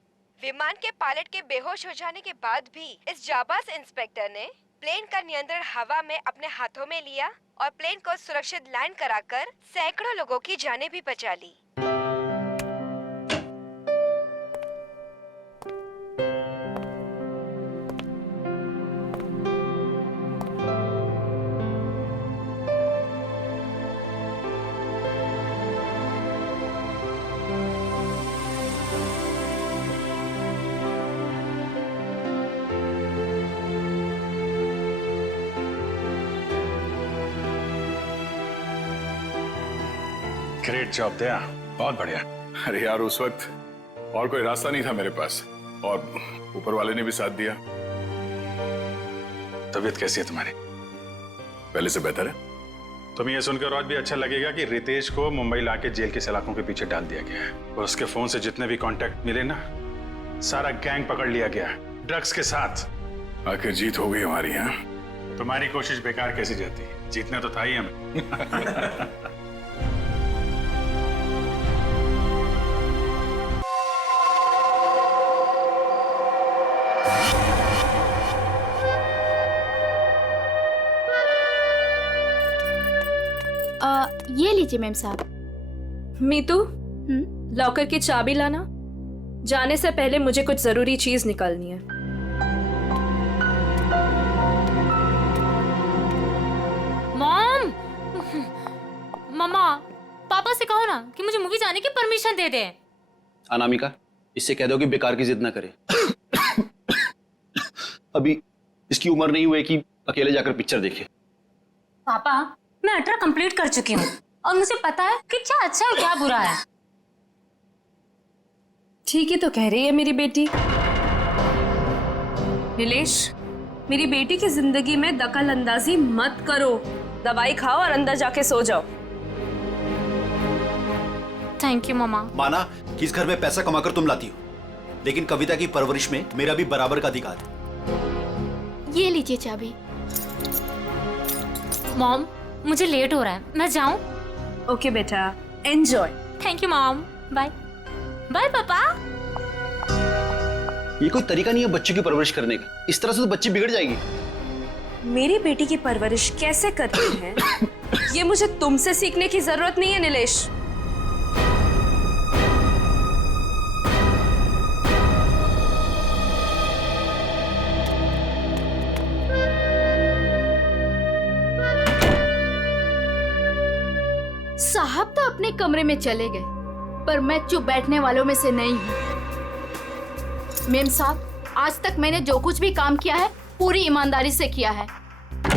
विमान के पायलट के बेहोश हो जाने के बाद भी इस जाबाज इंस्पेक्टर ने प्लेन का नियंत्रण हवा में अपने हाथों में लिया और प्लेन को सुरक्षित लैंड कराकर सैकड़ों लोगों की जानें भी बचा ली। ग्रेट जॉब दया, बहुत बढ़िया। अरे यार, उस वक्त और कोई रास्ता नहीं था मेरे पास और ऊपर वाले ने भी साथ दिया। तबीयत कैसी है तुम्हारी? पहले से बेहतर है? तुम्हें यह सुनकर और भी अच्छा लगेगा कि रितेश को मुंबई लाके जेल के सलाखों के पीछे डाल दिया गया है और उसके फोन से जितने भी कांटेक्ट मिले ना, सारा गैंग पकड़ लिया गया ड्रग्स के साथ। आखिर जीत हो गई हमारी। यहाँ तुम्हारी कोशिश बेकार कैसी जाती? जीतना तो था ही हमें। ये लीजिए मैम साहब। मीतू, लॉकर की चाबी लाना। जाने से पहले मुझे कुछ जरूरी चीज निकालनी है। मॉम, मम्मा, पापा से कहो ना कि मुझे मूवी जाने की परमिशन दे दे। अनामिका, इससे कह दो कि बेकार की जिद ना करे। अभी इसकी उम्र नहीं हुई कि अकेले जाकर पिक्चर देखे। पापा, मैं 18 कंप्लीट कर चुकी हूँ और मुझे पता है कि क्या अच्छा है क्या बुरा है। ठीक ही तो कह रही है मेरी बेटी। नीलेश, मेरी बेटी की जिंदगी में दखल अंदाजी मत करो। दवाई खाओ और अंदर जाके सो जाओ। थैंक यू मम्मा। माना कि इस घर में पैसा कमाकर तुम लाती हो, लेकिन कविता की परवरिश में मेरा भी बराबर का अधिकार है। ये लीजिए चाबी। मॉम, मुझे लेट हो रहा है, मैं जाऊं? ओके बेटा, enjoy. Thank you mom. Bye bye papa. ये कोई तरीका नहीं है बच्चे की परवरिश करने का। इस तरह से तो बच्ची बिगड़ जाएगी। मेरी बेटी की परवरिश कैसे करती है ये मुझे तुमसे सीखने की जरूरत नहीं है नीलेश। साहब तो अपने कमरे में चले गए, पर मैं चुप बैठने वालों में से नहीं हूँ। मेम साहब, आज तक मैंने जो कुछ भी काम किया है पूरी ईमानदारी से किया है।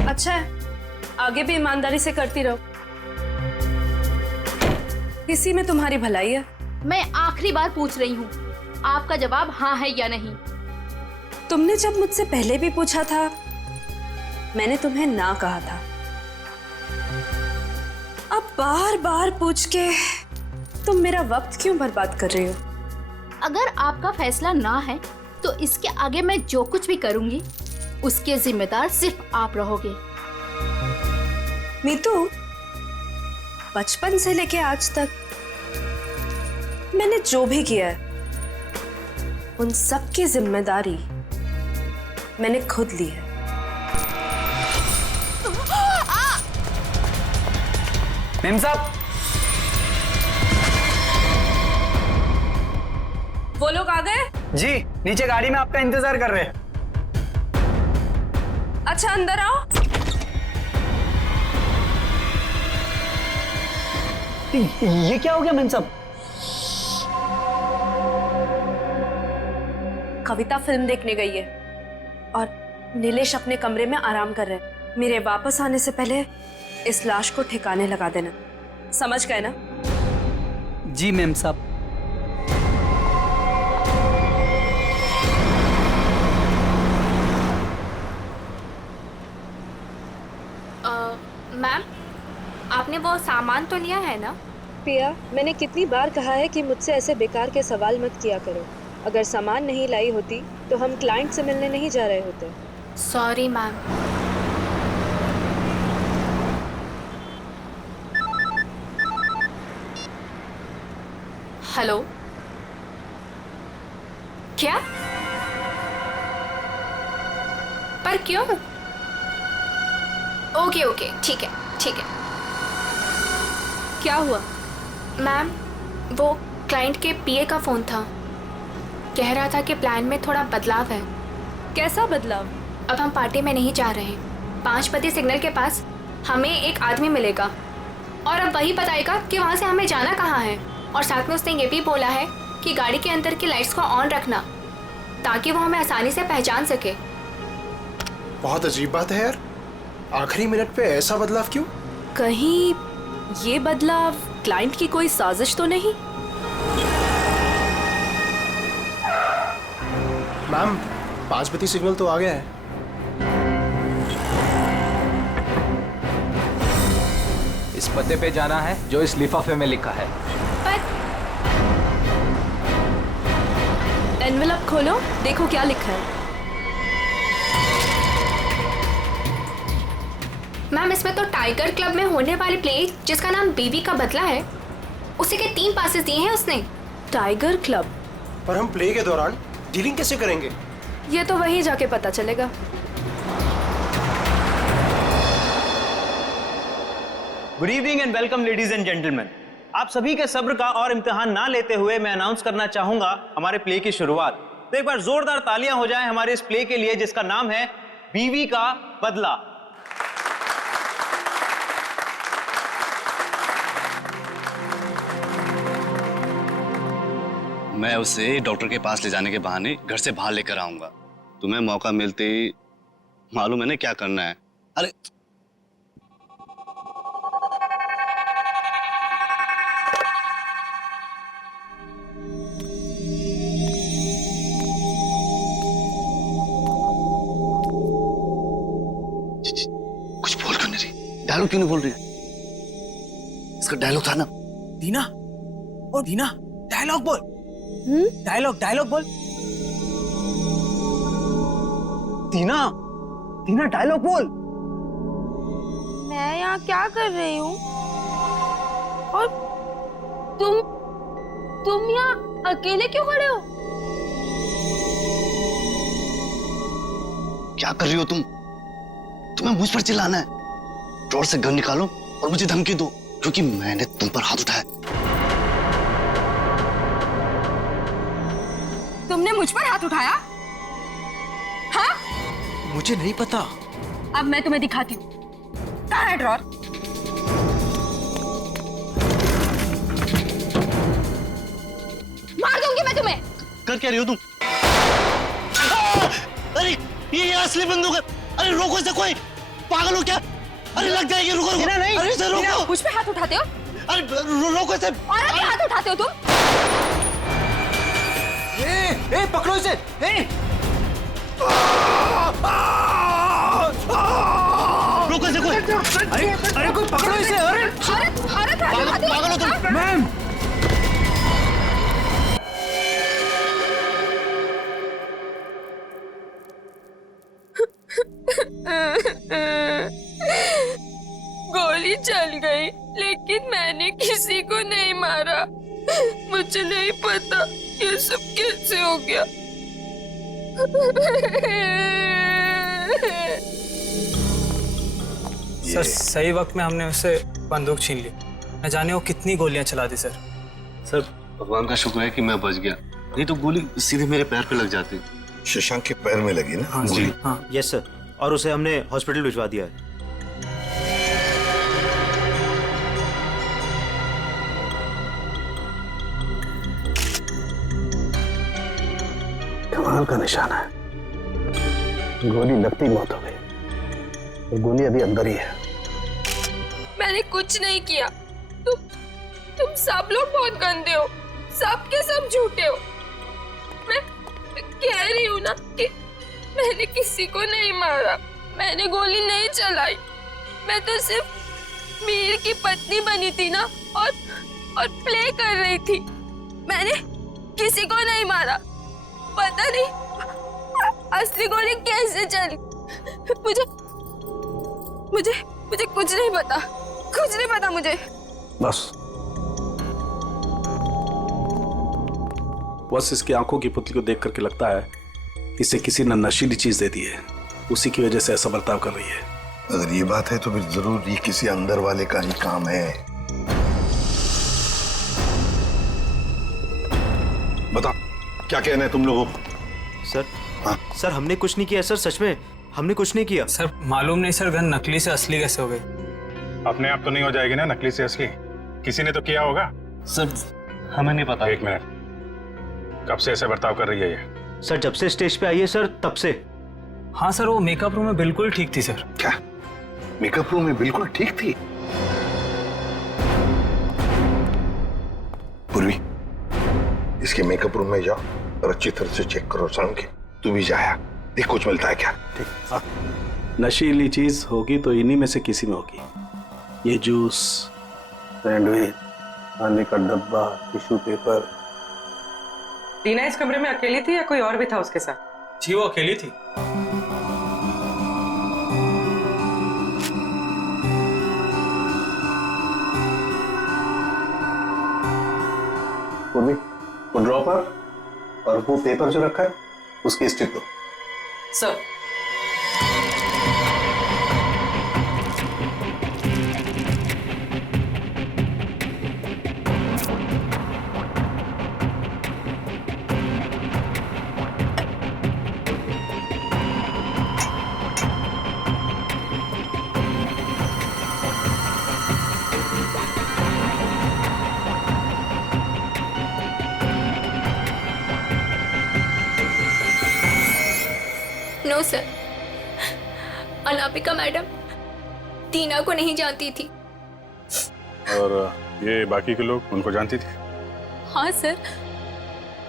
अच्छा है, आगे भी ईमानदारी से करती रहो। इसी में तुम्हारी भलाई है। मैं आखिरी बार पूछ रही हूँ, आपका जवाब हाँ है या नहीं। तुमने जब मुझसे पहले भी पूछा था, मैंने तुम्हें ना कहा था। अब बार बार पूछ के तुम मेरा वक्त क्यों बर्बाद कर रही हो? अगर आपका फैसला ना है तो इसके आगे मैं जो कुछ भी करूंगी उसके जिम्मेदार सिर्फ आप रहोगे। मीतू, बचपन से लेके आज तक मैंने जो भी किया है उन सब की जिम्मेदारी मैंने खुद ली है। मेम साहब, वो लोग आ गए? जी नीचे गाड़ी में आपका इंतजार कर रहे हैं। अच्छा अंदर आओ। ये क्या हो गया मैम साहब? कविता फिल्म देखने गई है और नीलेश अपने कमरे में आराम कर रहे हैं। मेरे वापस आने से पहले इस लाश को ठिकाने लगा देना, समझ गए ना? जी मैम साहब। मैम आपने वो सामान तो लिया है ना? पिया, मैंने कितनी बार कहा है कि मुझसे ऐसे बेकार के सवाल मत किया करो। अगर सामान नहीं लाई होती तो हम क्लाइंट से मिलने नहीं जा रहे होते। Sorry ma'am. हेलो, क्या? पर क्यों? ओके ओके, ठीक है ठीक है। क्या हुआ? मैम वो क्लाइंट के पीए का फोन था, कह रहा था कि प्लान में थोड़ा बदलाव है। कैसा बदलाव? अब हम पार्टी में नहीं जा रहे हैं। 5 बजे सिग्नल के पास हमें एक आदमी मिलेगा और अब वही बताएगा कि वहाँ से हमें जाना कहाँ है। और साथ में उसने ये भी बोला है कि गाड़ी के अंदर की लाइट्स को ऑन रखना ताकि वो हमें आसानी से पहचान सके। बहुत अजीब बात है यार, आखिरी मिनट पे ऐसा बदलाव क्यों? कहीं ये बदलाव क्लाइंट की कोई साजिश तो नहीं? मैम 5 बजे सिग्नल तो आ गया है। इस पते पे जाना है जो इस लिफाफे में लिखा है। एनवेलप खोलो, देखो क्या लिखा है। मैम इसमें तो टाइगर क्लब में होने वाली प्ले जिसका नाम बीवी का बदला है, उसी के 3 पासेस दिए हैं उसने। Tiger club? पर हम प्ले के दौरान डीलिंग कैसे करेंगे? ये तो वहीं जाके पता चलेगा। Good evening and welcome ladies and gentleman. आप सभी के सब्र का और इम्तिहान ना लेते हुए मैं अनाउंस करना चाहूंगा हमारे प्ले की शुरुआत। तो एक बार जोरदार तालियां हो जाएं हमारे इस प्ले के लिए जिसका नाम है बीवी का बदला। मैं उसे डॉक्टर के पास ले जाने के बहाने घर से बाहर लेकर आऊंगा। तुम्हें मौका मिलते ही मालूम है ना क्या करना है। अरे कुछ बोल क्यों नहीं रही? डायलॉग क्यों नहीं बोल रही? इसका डायलॉग था ना। दीना, ओ दीना, डायलॉग बोल। डायलॉग बोल। दीना, दीना डायलॉग बोल। मैं यहाँ क्या कर रही हूँ और तुम यहाँ अकेले क्यों खड़े हो? क्या कर रही हो तुम? तुम्हें मुझ पर चिल्लाना है? ड्रॉर से गन निकालो और मुझे धमकी दो क्योंकि मैंने तुम पर हाथ उठाया। तुमने मुझ पर हाथ उठाया? हाँ? मुझे नहीं पता। अब मैं तुम्हें दिखाती हूँ। कहाँ है ड्रॉर? मार दूंगी मैं तुम्हें। कर क्या रही हो तुम? अरे ये असली बंदूक है। अरे रोको इसे, कोई पागल हो क्या? अरे लग जाएगी, रुको रुको। नहीं, अरे इसे रोको। मुझ पे हाथ उठाते हो? अरे रोको इसे। और अभी हाथ उठाते हो तुम? ए पकड़ो इसे। रोको इसे कोई। अरे कोई पकड़ो इसे। अरे पागल हो तुम। मैम गोली चल गई लेकिन मैंने किसी को नहीं मारा। मुझे नहीं पता ये सब कैसे हो गया। सर सही वक्त में हमने उससे बंदूक छीन ली। न जाने वो कितनी गोलियां चला दी सर। सर भगवान का शुक्र है कि मैं बच गया, नहीं तो गोली सीधे मेरे पैर पे लग जाती। शशांक के पैर में लगी ना? जी यस सर, और उसे हमने हॉस्पिटल भिजवा दिया है। कमाल का निशाना है, गोली लगती मौत हो गई, तो गोली अभी अंदर ही है। मैंने कुछ नहीं किया। तुम सब लोग बहुत गंदे हो, सब के सब झूठे हो। मैं कह रही हूँ ना कि मैंने किसी को नहीं मारा, मैंने गोली नहीं चलाई। मैं तो सिर्फ मीर की पत्नी बनी थी ना, और प्ले कर रही थी। मैंने किसी को नहीं मारा। पता नहीं असली गोली कैसे चली। मुझे कुछ नहीं पता, कुछ नहीं पता मुझे। बस इसकी आंखों की पुतली को देख करके लगता है इसे किसी ने नशीली चीज दे दी है, उसी की वजह से ऐसा बर्ताव कर रही है। अगर ये बात है तो फिर जरूर ये किसी अंदर वाले का ही काम है। बता, क्या कहना है तुम लोगों को? सर हमने कुछ नहीं किया सर, सच में हमने कुछ नहीं किया। सर मालूम नहीं सर, गन नकली से असली कैसे हो गई? अपने आप तो नहीं हो जाएगी ना नकली से असली, किसी ने तो किया होगा। सर हमें नहीं पता। एक मिनट, कब से ऐसे बर्ताव कर रही है ये? सर जब से स्टेज पे आई है सर, तब से। हाँ सर, वो मेकअप रूम में बिल्कुल ठीक थी सर। क्या मेकअप रूम में बिल्कुल ठीक थी? पूर्वी, इसके मेकअप रूम में जाओ और अच्छी तरह से चेक करो। शाम के तू भी जाया, देख कुछ मिलता है क्या। ठीक। नशीली चीज होगी तो इन्हीं में से किसी में होगी। ये जूस, सैंडविच, खाने का डब्बा, टिश्यू पेपर। टीना इस कमरे में अकेली थी या कोई और भी था उसके साथ? जी वो अकेली थी। पूर्वी, वो ड्रॉपर और वो पेपर जो रखा है उसकी स्ट्रिप दो। Sir no sir, Anamika madam Tina को नहीं जानती थी। और ये बाकी के लोग उनको जानती थी? हाँ सर,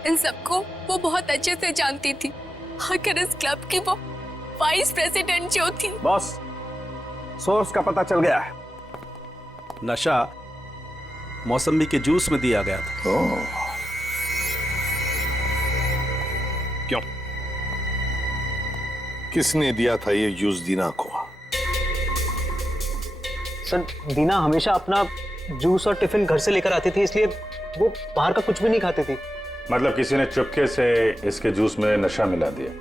इन सबको वो बहुत अच्छे से जानती थी। आखिर इस क्लब की वो वाइस प्रेसिडेंट जो थी। बॉस, सोर्स का पता चल गया है। नशा मौसमी के जूस में दिया गया था। क्यों? किसने दिया था ये जूस दीना को? सर दीना हमेशा अपना जूस और टिफिन घर से लेकर आती थी, इसलिए वो बाहर का कुछ भी नहीं खाती थी। मतलब किसी ने चुपके से इसके जूस में नशा मिला दिया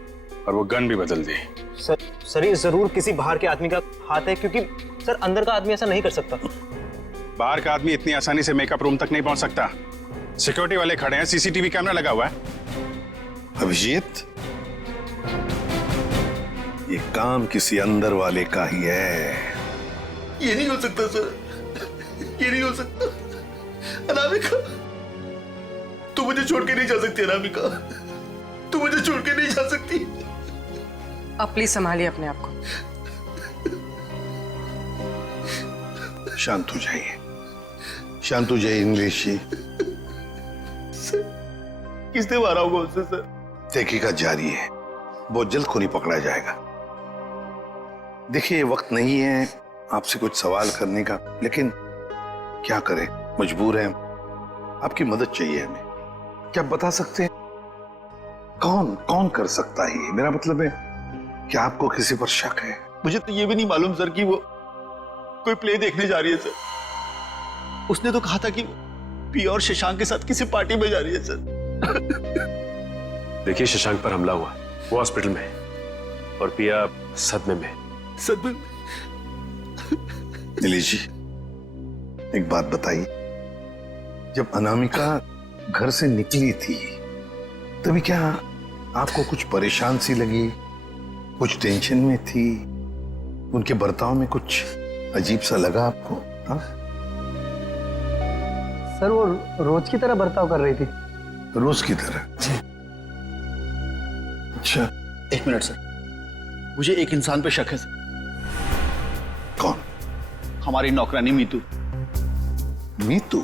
और वो गन भी बदल दी। सर ये जरूर किसी बाहर के आदमी का हाथ है, क्योंकि सर अंदर का आदमी ऐसा नहीं कर सकता। बाहर का आदमी इतनी आसानी से मेकअप रूम तक नहीं पहुंच सकता। सिक्योरिटी वाले खड़े हैं, सीसीटीवी कैमरा लगा हुआ है। अभिजीत, ये काम किसी अंदर वाले का ही है। ये नहीं हो सकता सर, ये नहीं हो सकता। अनामिका, तू मुझे छोड़ के नहीं जा सकती। अनामिका, तू मुझे छोड़ के नहीं जा सकती। अब प्लीज संभालिए अपने आप को। शांत हो जाइए, शांत हो जाइए इंग्लिश जी। किसने मारा होगा उससे सर? तहकीकात जारी है, बहुत जल्द खूनी पकड़ा जाएगा। देखिए, वक्त नहीं है आपसे कुछ सवाल करने का, लेकिन क्या करें, मजबूर हैं। आपकी मदद चाहिए हमें। क्या आप बता सकते हैं कौन कौन कर सकता है? मेरा मतलब है, क्या आपको किसी पर शक है? मुझे तो ये भी नहीं मालूम सर कि वो कोई प्ले देखने जा रही है सर। उसने तो कहा था कि पिया और शशांक के साथ किसी पार्टी में जा रही है सर। देखिए, शशांक पर हमला हुआ, वो हॉस्पिटल में है और पिया सदमे में। सदमे? नीलेश जी, एक बात बताइए, जब अनामिका घर से निकली थी तभी क्या आपको कुछ परेशान सी लगी, कुछ टेंशन में थी, उनके बर्ताव में कुछ अजीब सा लगा आपको? हाँ सर वो रोज की तरह बर्ताव कर रही थी। रोज की तरह? अच्छा। एक मिनट सर, मुझे एक इंसान पे शक है सर। कौन? हमारी नौकरानी मीतू। मीतू?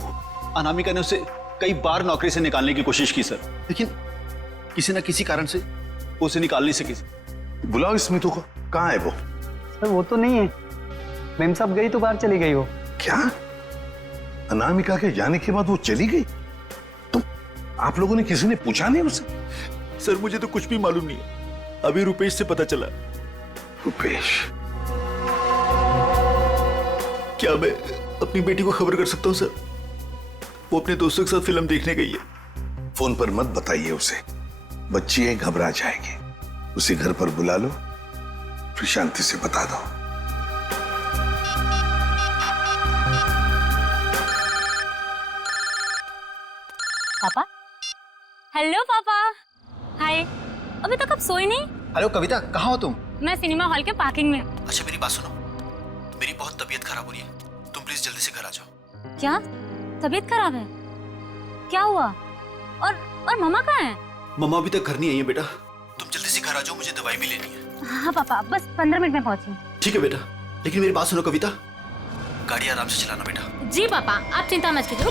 अनामिका ने उसे कई बार नौकरी से निकालने की कोशिश की सर, लेकिन किसी न किसी कारण से वो उसे निकाल नहीं सकी। बुलाओ इस मीतू को। कहाँ है वो? सर वो तो नहीं है, मेम साहब गई तो बाहर चली गई वो। क्या? अनामिका के जाने के बाद वो चली गई? तो आप लोगों ने किसी ने पूछा नहीं उसे? सर मुझे तो कुछ भी मालूम नहीं है, अभी रुपेश से पता चला। रुपेश? क्या मैं अपनी बेटी को खबर कर सकता हूँ सर? वो अपने दोस्तों के साथ फिल्म देखने गई है। फोन पर मत बताइए उसे, बच्ची है, घबरा जाएगी। उसे घर पर बुला लो, फिर शांति से बता दो। पापा। हेलो पापा। हाय। अभी तक आप सोए नहीं? हेलो कविता, कहाँ हो तुम? मैं सिनेमा हॉल के पार्किंग में। अच्छा मेरी बात सुनो, मेरी बहुत तबीयत खराब हो रही है, तुम प्लीज जल्दी से घर आ जाओ। क्या तबीयत खराब है? क्या हुआ? और मम्मा कहाँ है? मम्मा अभी तक घर नहीं आई है बेटा, तुम जल्दी से घर आ जाओ, मुझे दवाई भी लेनी है। हाँ पापा, बस 15 मिनट में पहुंची। ठीक है बेटा, लेकिन मेरी बात सुनो कविता, गाड़ी आराम से चलाना बेटा। जी पापा, आप चिंता मत कीजिए।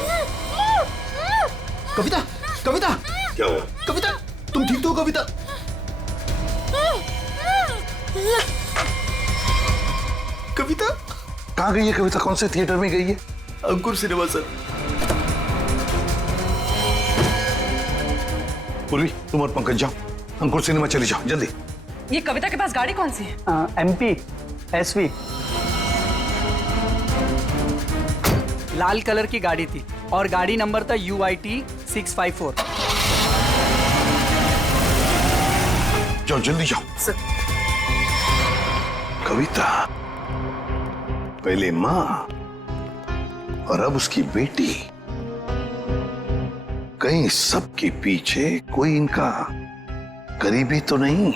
कविता, कविता। क्या हुआ? कविता, तुम ठीक तो हो कविता? कविता कहाँ गई है कविता? कौन से थिएटर में गई है? अंकुर सिनेमा सर। पूर्वी, तुम और पंकज जाओ, अंकुर सिनेमा चले जाओ जल्दी। ये कविता के पास गाड़ी कौन सी है? MP SV। लाल कलर की गाड़ी थी और गाड़ी नंबर था UIT 654। जाओ जल्दी जाओ। कविता, पहले माँ और अब उसकी बेटी, कहीं सबके पीछे कोई इनका करीबी तो नहीं?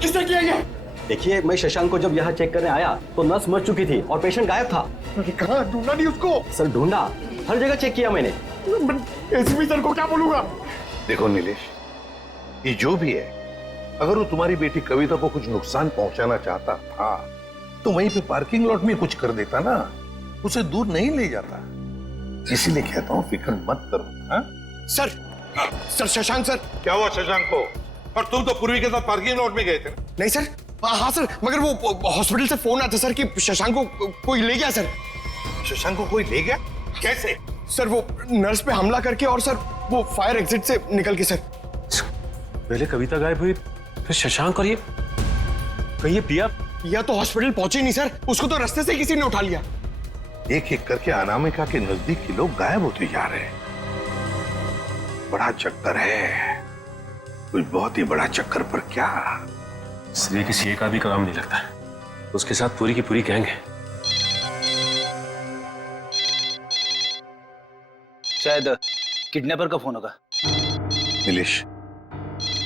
किसने किया ये? देखिए, मैं शशांक को जब यहाँ चेक करने आया तो नर्स मर चुकी थी और पेशेंट गायब था। कहाँ ढूंढा नहीं उसको? सर ढूंढा, हर जगह चेक किया मैंने। एसपी सर को क्या बोलूंगा? देखो नीलेश, ये जो भी है, अगर वो तुम्हारी बेटी कविता को कुछ नुकसान पहुंचाना चाहता था तो वहीं पे पार्किंग लॉट में कुछ कर देता ना, उसे दूर नहीं ले जाता। इसीलिए कहता हूँ फिक्र मत करो। हाँ? Sir Shashank sir. क्या हुआ शशांक को? और तुम तो पूर्वी के साथ पार्किंग लॉट में गए थे। नहीं सर। हाँ सर, मगर वो हॉस्पिटल से फोन आता सर कि शशांक को कोई ले गया सर। शशांक को कोई ले गया? कैसे? सर वो नर्स पे हमला करके और सर वो फायर एग्जिट से निकल के सर। पहले कविता गायब हुई, फिर शशांक और ये कहिए पिया तो हॉस्पिटल पहुंचे नहीं सर, उसको तो रास्ते से किसी ने उठा लिया। एक एक करके अनामिका के नजदीक के लोग गायब होते जा रहे हैं। बड़ा चक्कर है, कुछ बहुत ही बड़ा चक्कर। पर क्या? इसलिए किसी एक आदमी का काम नहीं लगता, उसके साथ पूरी की पूरी गैंग है। शायद किडनैपर का फोन होगा। नीलेश,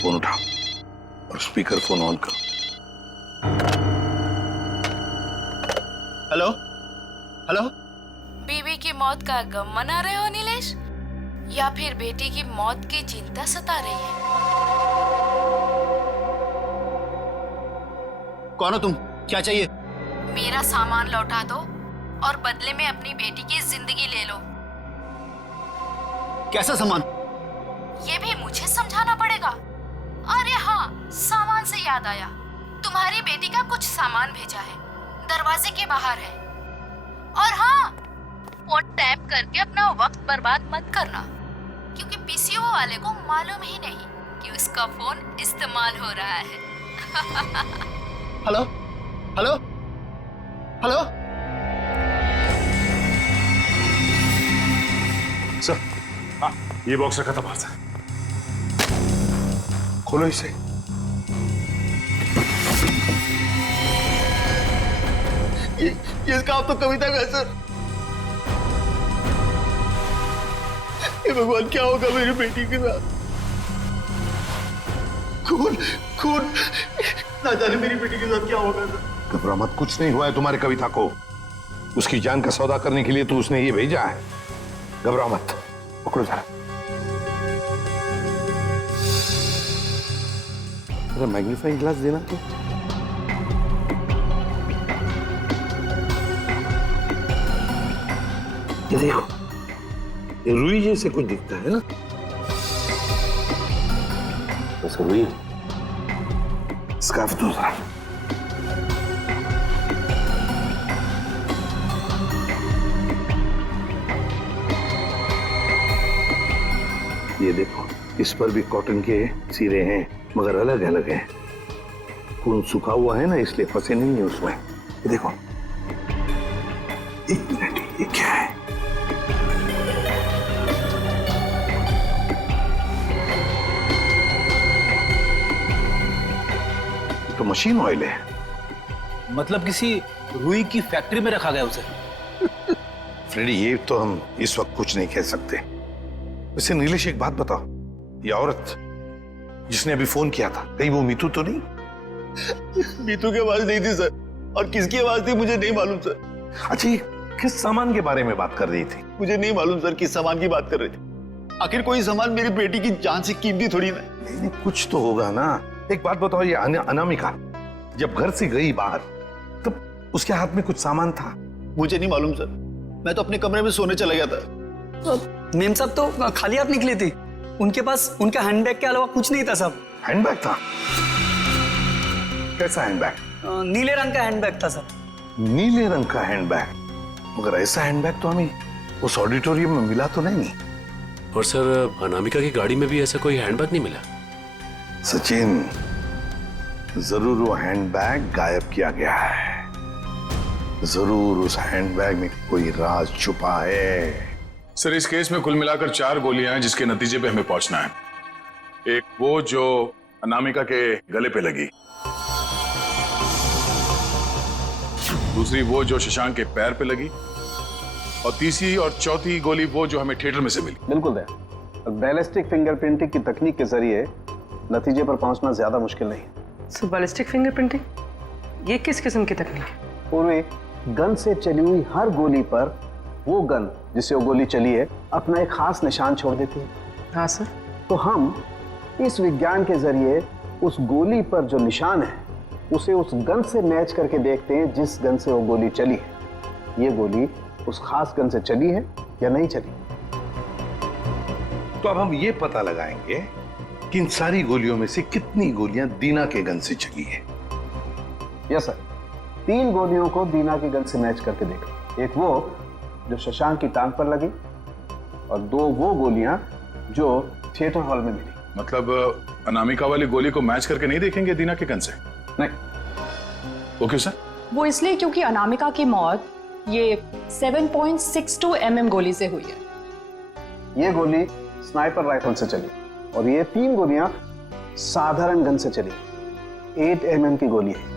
फोन उठाओ और स्पीकर फोन ऑन करो। Hello hello. बीवी की मौत का गम मना रहे हो नीलेश, या फिर बेटी की मौत की चिंता सता रही है? कौन हो तुम? क्या चाहिए? मेरा सामान लौटा दो और बदले में अपनी बेटी की जिंदगी ले लो। कैसा सामान? ये भी मुझे समझाना पड़ेगा? अरे हाँ, सामान से याद आया, तुम्हारी बेटी का कुछ सामान भेजा है, दरवाजे के बाहर है। और हाँ, फोन टैप करके अपना वक्त बर्बाद मत करना, क्योंकि पीसीओ वाले को मालूम ही नहीं कि उसका फोन इस्तेमाल हो रहा है। हेलो हेलो हेलो सर, हाँ, ये बॉक्स रखा था बाहर से। खोलो इसे। ये इसका आप तो कविता का है सर। ये भगवान क्या होगा मेरी बेटी के साथ? खून खून, ना जाने मेरी बेटी के साथ क्या होगा सर। घबरा मत, कुछ नहीं हुआ है तुम्हारी कविता को। उसकी जान का सौदा करने के लिए तो उसने ये भेजा है। घबरा मत, पकड़ो जरा। मैग्नीफाइंग ग्लास देना तो। ये देखो, ये रुई जैसे कुछ दिखता है ना? वैसे रुई। स्कार्फ दूसरा। ये देखो, इस पर भी कॉटन के सिरे हैं, मगर अलग अलग हैं। खून सूखा हुआ है ना, इसलिए फंसे नहीं है उसमें। ये देखो, एक मिनट, ये क्या है? तो मशीन ऑयल है। मतलब किसी रुई की फैक्ट्री में रखा गया उसे। फ्रेडी, ये तो हम इस वक्त कुछ नहीं कह सकते। वैसे नीलेश, एक बात बताओ, ये औरत जिसने अभी फोन किया था, कहीं वो मीतू तो नहीं? मीतू की आवाज नहीं थी सर, और किसकी आवाज थी मुझे नहीं मालूम सर। अच्छा, ये किस सामान के बारे में बात कर रही थी? मुझे नहीं मालूम सर किस सामान की बात कर रही थी। आखिर कोई सामान मेरी बेटी की जान से कीमती थोड़ी ना। नहीं, कुछ तो होगा ना। एक बात बताओ, ये अनामिका जब घर से गई बाहर, तब उसके हाथ में कुछ सामान था? मुझे नहीं मालूम सर, मैं तो अपने कमरे में सोने चला गया था। मेम साहब तो खाली हाथ निकली थी। उनके पास उनका हैंडबैग के अलावा कुछ नहीं था साहब। हैंडबैग था? कैसा हैंडबैग? नीले रंग का हैंडबैग था सर। नीले रंग का हैंडबैग? मगर ऐसा हैंडबैग तो हमें उस ऑडिटोरियम में मिला तो नहीं। और सर, अनामिका की गाड़ी में भी ऐसा कोई हैंडबैग नहीं मिला। सचिन, जरूर वो हैंडबैग गायब किया गया है। जरूर उस हैंडबैग में कोई राज छुपा है। सर, इस केस में कुल मिलाकर 4 गोलियां हैं जिसके नतीजे पे हमें पहुंचना है। एक वो जो अनामिका के गले पे लगी, दूसरी वो जो शशांक के पैर पे लगी, और तीसरी और चौथी गोली वो जो हमें थिएटर में से मिली। बिल्कुल दया। बैलिस्टिक फिंगरप्रिंटिंग की तकनीक के जरिए नतीजे पर पहुंचना ज्यादा मुश्किल नहीं है। सो बैलिस्टिक फिंगरप्रिंटिंग, ये किस किस्म की तकनीक है? पूरे गन से चली हुई हर गोली पर वो गन जिससे वो गोली चली है अपना एक खास निशान छोड़ देती है। हाँ सर। तो हम इस विज्ञान के जरिए उस गोली पर जो निशान है उसे उस गन से मैच करके देखते हैं जिस गन से वो गोली चली है। ये गोली उस खास गन से चली है या नहीं चली। तो अब हम ये पता लगाएंगे कि इन सारी गोलियों में से कितनी गोलियां दीना के गन से चली है। यस सर, 3 गोलियों को दीना की गन से मैच करके देखा। एक वो जो शशांक की टांग पर लगी, और 2 वो गोलियां जो थिएटर हॉल में मिली। मतलब अनामिका वाली गोली को मैच करके नहीं देखेंगे दीना के गन से? नहीं। वो क्यों सर? वो इसलिए क्योंकि अनामिका की मौत ये 7.62 mm गोली से हुई है। ये गोली स्नाइपर राइफल से चली, और ये 3 गोलियां साधारण गन से चली। 8 mm की गोली है।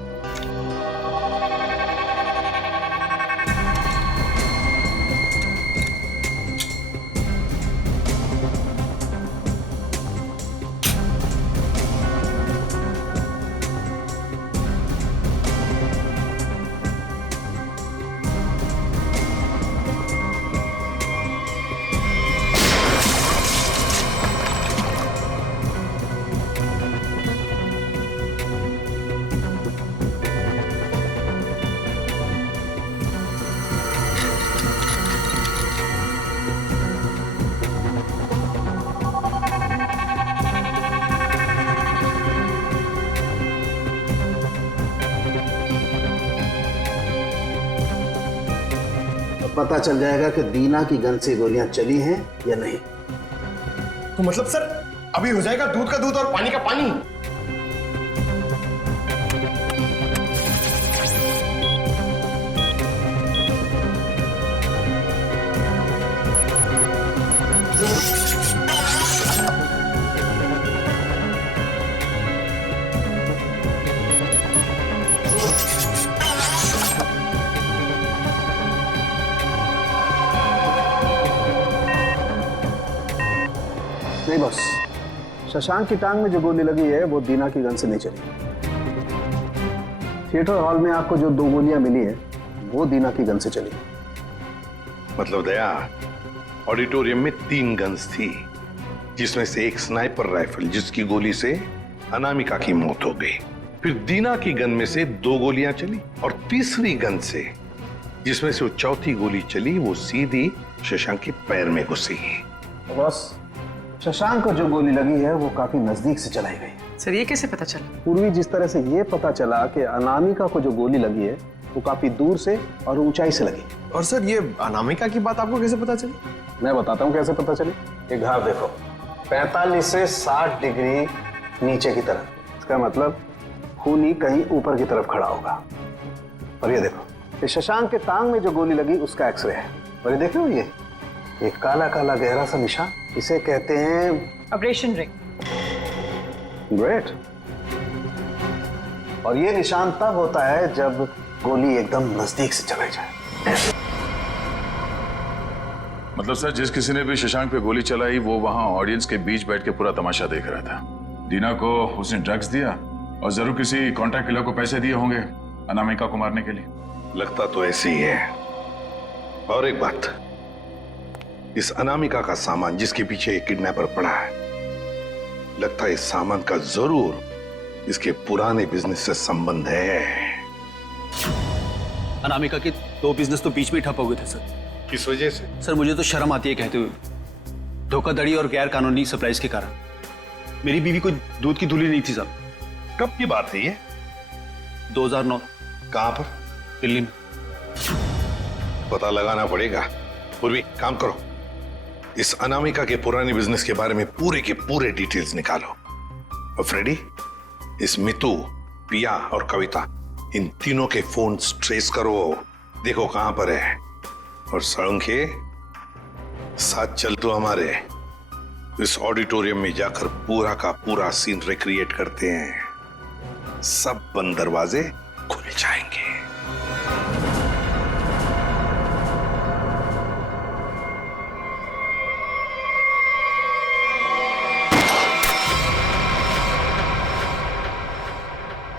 पता चल जाएगा कि दीना की गन से गोलियां चली हैं या नहीं। तो मतलब सर अभी हो जाएगा दूध का दूध और पानी का पानी। नहीं बॉस, शशांक की टांग में जो गोली लगी है वो दीना की गन से नहीं चली। थिएटर हॉल में आपको जो 2 गोलियां मिली है वो दीना की गन से चली। मतलब दया, ऑडिटोरियम में 3 गन्स थी, जिसमें से एक स्नाइपर राइफल जिसकी गोली से अनामिका की मौत हो गई। फिर दीना की गन में से 2 गोलियां चली और तीसरी गन से जिसमें से वो चौथी गोली चली वो सीधी शशांक के पैर में घुसी। बॉस, शशांक को जो गोली लगी है वो काफी नजदीक से चलाई गई। सर ये कैसे पता चला? पूर्वी, जिस तरह से ये पता चला कि अनामिका को जो गोली लगी है वो काफी दूर से और ऊंचाई से लगी। और सर ये अनामिका की बात आपको कैसे पता चली? मैं बताता हूँ कैसे पता चली। ये घाव देखो, 45 से 60 डिग्री नीचे की तरफ, इसका मतलब खूनी कहीं ऊपर की तरफ खड़ा होगा। और ये देखो, ये शशांक के टांग में जो गोली लगी उसका एक्सरे है। और ये देख रहे हो, ये काला काला गहरा सा निशान, इसे कहते हैं ऑपरेशन रिंग। ग्रेट। और ये निशान तब होता है जब गोली एकदम नजदीक से चलाई जाए। मतलब सर, जिस किसी ने भी शशांक पे गोली चलाई वो वहां ऑडियंस के बीच बैठ के पूरा तमाशा देख रहा था। दीना को उसने ड्रग्स दिया और जरूर किसी कॉन्ट्रैक्ट किलर को पैसे दिए होंगे अनामिका को मारने के लिए। लगता तो ऐसे ही है। और एक बात, इस अनामिका का सामान जिसके पीछे एक किडनैपर पड़ा है, लगता है इस सामान का जरूर इसके पुराने बिजनेस से संबंध है। अनामिका के 2 बिजनेस तो बीच में ठप हो गए थे सर। किस वजह से? सर मुझे तो शर्म आती है कहते हुए, धोखाधड़ी और गैर कानूनी सप्लाईज के कारण। मेरी बीवी को दूध की धुली नहीं थी साहब। कब की बात है ये? 2009। कहां पर? दिल्ली में। पता लगाना पड़ेगा। पूर्वी, काम करो, इस अनामिका के पुराने बिजनेस के बारे में पूरे के पूरे डिटेल्स निकालो। और फ्रेडी, इस मितू, पिया और कविता, इन तीनों के फोन ट्रेस करो, देखो कहां पर है। और सड़ंखे, साथ चल तो हमारे इस ऑडिटोरियम में जाकर पूरा का पूरा सीन रिक्रिएट करते हैं। सब बंद दरवाजे खुल जाएंगे।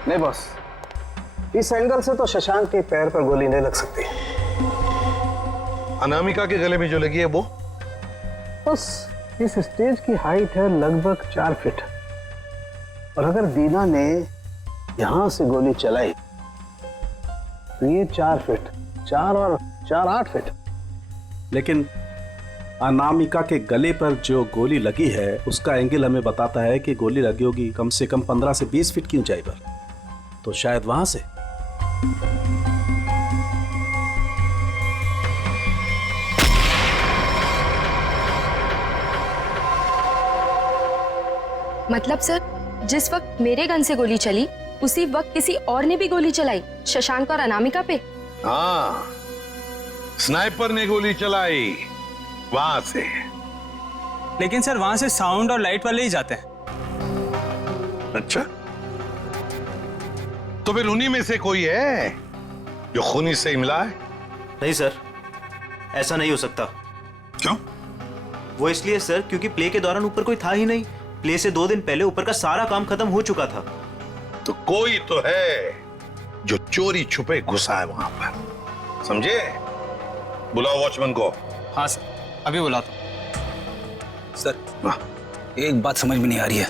नहीं बॉस, इस एंगल से तो शशांक के पैर पर गोली नहीं लग सकती। अनामिका के गले में जो लगी है वो? बस इस स्टेज की हाइट है लगभग 4 फीट। और अगर दीना ने यहां से गोली चलाई तो ये 4 फीट, 4 और 4 8 फीट। लेकिन अनामिका के गले पर जो गोली लगी है उसका एंगल हमें बताता है कि गोली लगी होगी कम से कम 15 से 20 फीट की ऊंचाई पर। तो शायद वहां से। मतलब सर, जिस वक्त मेरे गन से गोली चली उसी वक्त किसी और ने भी गोली चलाई शशांक और अनामिका पे? हाँ, स्नाइपर ने गोली चलाई वहां से। लेकिन सर वहां से साउंड और लाइट वाले ही जाते हैं। अच्छा, तो फिर उन्हीं में से कोई है जो खूनी से इमला है? नहीं सर, ऐसा नहीं हो सकता। क्यों? वो इसलिए सर क्योंकि प्ले के दौरान ऊपर कोई था ही नहीं। प्ले से 2 दिन पहले ऊपर का सारा काम खत्म हो चुका था। तो कोई तो है जो चोरी छुपे घुसा है वहां पर, समझे? बुलाओ वॉचमैन को। हाँ सर, अभी बुलाता हूं। सर, एक बात समझ में नहीं आ रही है।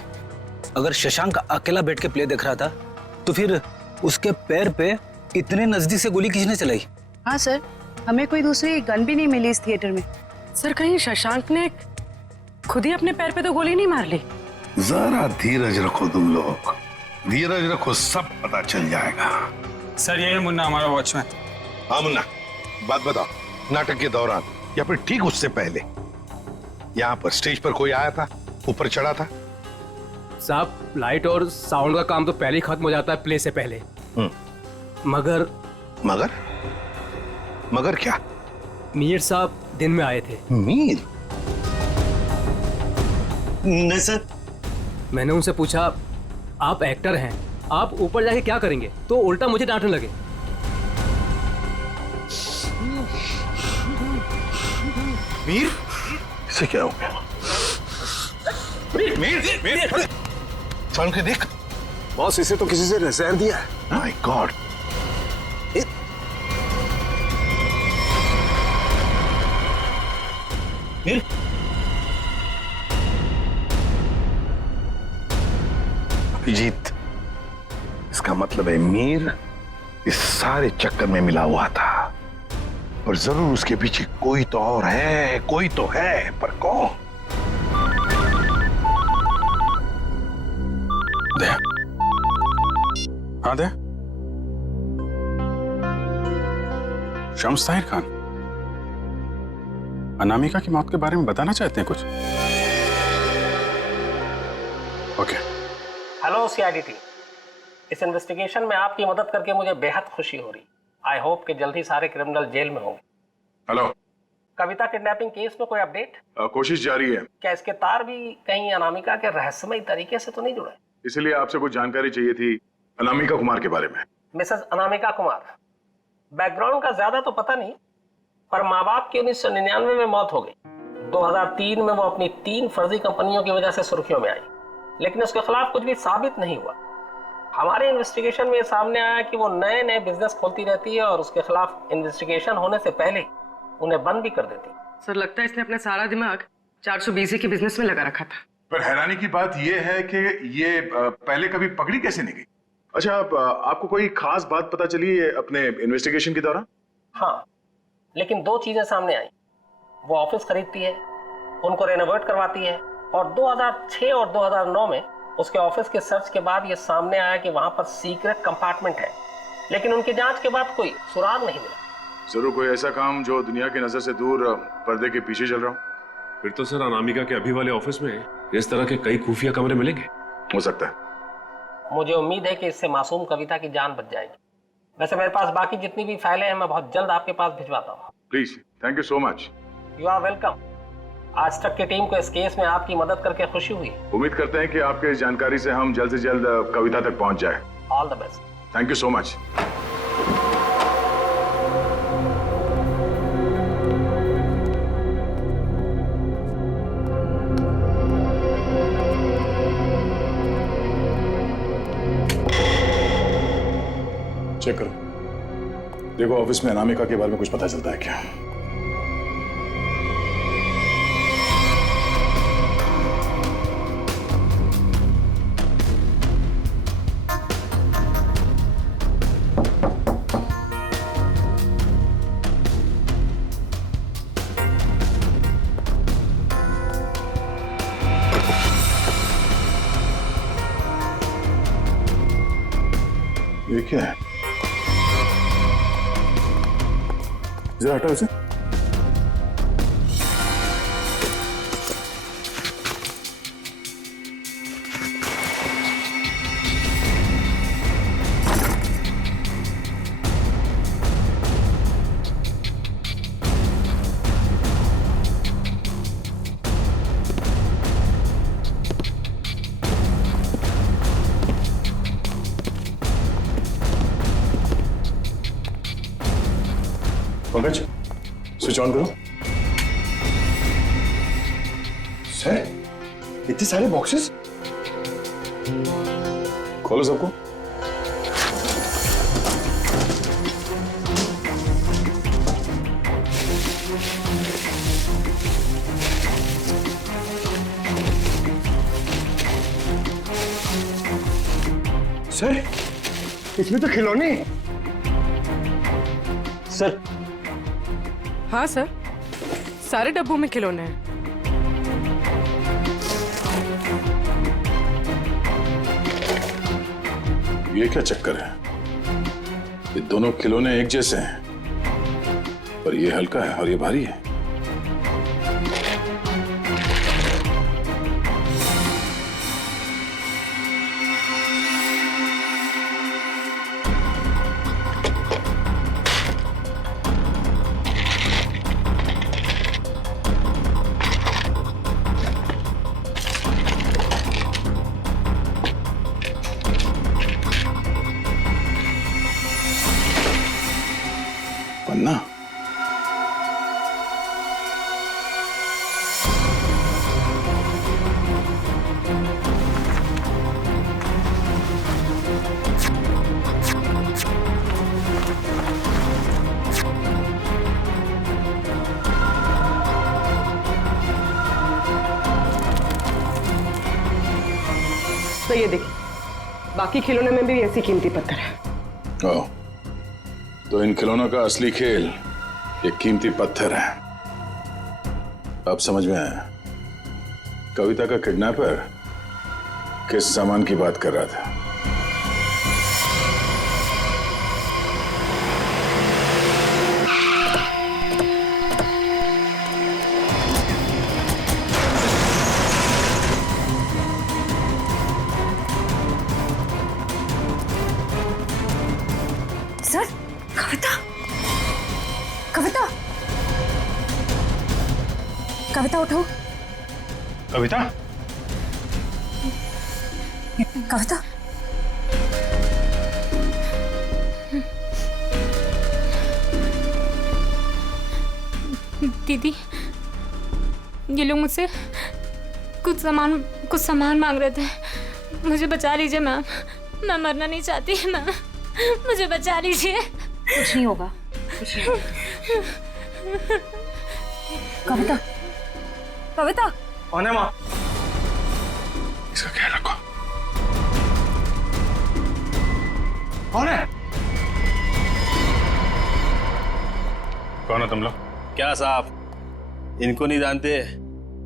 अगर शशांक अकेला बैठ के प्ले देख रहा था तो फिर उसके पैर पे इतने नजदीक से गोली किसने चलाई? हाँ सर, हमें कोई दूसरी गन भी नहीं मिली इस थिएटर में। सर, कहीं शशांक ने खुद ही अपने पैर पे तो गोली नहीं मार ली? जरा धीरज रखो तुम लोग, धीरज रखो, सब पता चल जाएगा। सर ये है मुन्ना, हमारा वॉचमैन। हाँ मुन्ना, बात बताओ। नाटक के दौरान या फिर ठीक उससे पहले यहां पर स्टेज पर कोई आया था, ऊपर चढ़ा था? साहब लाइट और साउंड का काम तो पहले ही खत्म हो जाता है प्ले से पहले। मगर मगर मगर क्या? मीर साहब दिन में आए थे। मीर? नहीं सर। मैंने उनसे पूछा आप एक्टर हैं, आप ऊपर जाके क्या करेंगे, तो उल्टा मुझे डांटने लगे। मीर? इसे क्या हो गया? मीर चल के देख। बॉस इसे तो किसी से जहर दिया है। My God. मीर? अभिजीत, इसका मतलब है मीर इस सारे चक्कर में मिला हुआ था, और जरूर उसके पीछे कोई तो और है, कोई तो है, पर कौन? दे। हाँ दे। शम्स ताहिर खान, अनामिका की मौत के बारे में बताना चाहते हैं कुछ? ओके। हेलो सीआईडी टीम, इस इन्वेस्टिगेशन में आपकी मदद करके मुझे बेहद खुशी हो रही। आई होप कि जल्द ही सारे क्रिमिनल जेल में होंगे। हेलो, कविता किडनैपिंग केस में कोई अपडेट? कोशिश जारी है। क्या इसके तार भी कहीं अनामिका के रहस्यमय तरीके से तो नहीं जुड़े? इसलिए आपसे कुछ जानकारी चाहिए थी अनामिका कुमार के बारे में। मिसेस अनामिका कुमार, बैकग्राउंड का ज्यादा तो पता नहीं, पर माँ बाप की 1999 में मौत हो गई। 2003 में वो अपनी 3 फर्जी कंपनियों की वजह से सुर्खियों में आई, लेकिन उसके खिलाफ कुछ भी साबित नहीं हुआ। हमारे इन्वेस्टिगेशन में ये सामने आया कि वो नए नए बिजनेस खोलती रहती है और उसके खिलाफ इन्वेस्टिगेशन होने से पहले उन्हें बंद भी कर देती। सर लगता है इसने अपना सारा दिमाग 420 के बिजनेस में लगा रखा था। पर हैरानी की बात यह है कि ये पहले कभी पकड़ी कैसे नहीं गई? अच्छा, आपको कोई खास बात पता चली है अपने इन्वेस्टिगेशन के दौरान? हाँ, लेकिन 2 चीजें सामने आई। वो ऑफिस खरीदती है, उनको रेनोवेट करवाती है, और 2006 और 2009 में उसके ऑफिस के सर्च के बाद ये सामने आया कि वहां पर सीक्रेट कंपार्टमेंट है, लेकिन उनकी जांच के बाद कोई सुराग नहीं मिला। जरूर कोई ऐसा काम जो दुनिया की नजर से दूर पर्दे के पीछे चल रहा हो। फिर तो सर अनामिका के अभी वाले ऑफिस में इस तरह के कई खुफिया कमरे मिलेंगे। हो सकता है। मुझे उम्मीद है कि इससे मासूम कविता की जान बच जाएगी। वैसे मेरे पास बाकी जितनी भी फाइलें हैं मैं बहुत जल्द आपके पास भिजवाता हूँ। Please, thank you so much. You are welcome. आज तक की टीम को इस केस में आपकी मदद करके खुशी हुई। उम्मीद करते हैं कि आपके इस जानकारी से हम जल्द से जल्द कविता तक पहुंच जाए। All the best. Thank you so much. Check करो, देखो ऑफिस में अनामिका के बारे में कुछ पता चलता है क्या? ये क्या है? जरा हटाओ इसे। पंकज, स्विच ऑन करो। सर, इतने सारे बॉक्सेस? खोलो सबको। सर, इसमें तो खिलौने। सर। हाँ सर, सारे डब्बों में खिलौने हैं। ये क्या चक्कर है? ये दोनों खिलौने एक जैसे हैं। पर ये हल्का है और ये भारी है। पन्ना? तो ये देखिए, बाकी खिलौने में भी ऐसी कीमती पत्थर है। ओह, तो इन खिलौनों का असली खेल ये कीमती पत्थर है। अब समझ में आया कविता का किडनैपर किस सामान की बात कर रहा था। सर, कविता, कविता, कविता उठो। कविता? कविता, दीदी, ये लोग मुझसे कुछ सामान मांग रहे थे। मुझे बचा लीजिए मैम, मैं मरना नहीं चाहती मैम, मुझे बचा लीजिए। कुछ नहीं होगा, कुछ नहीं होगा। कविता, कविता, कौन है माँ? इसका ख्याल रखो। कौन है? कौन हो तुम लोग? क्या साहब, इनको नहीं जानते?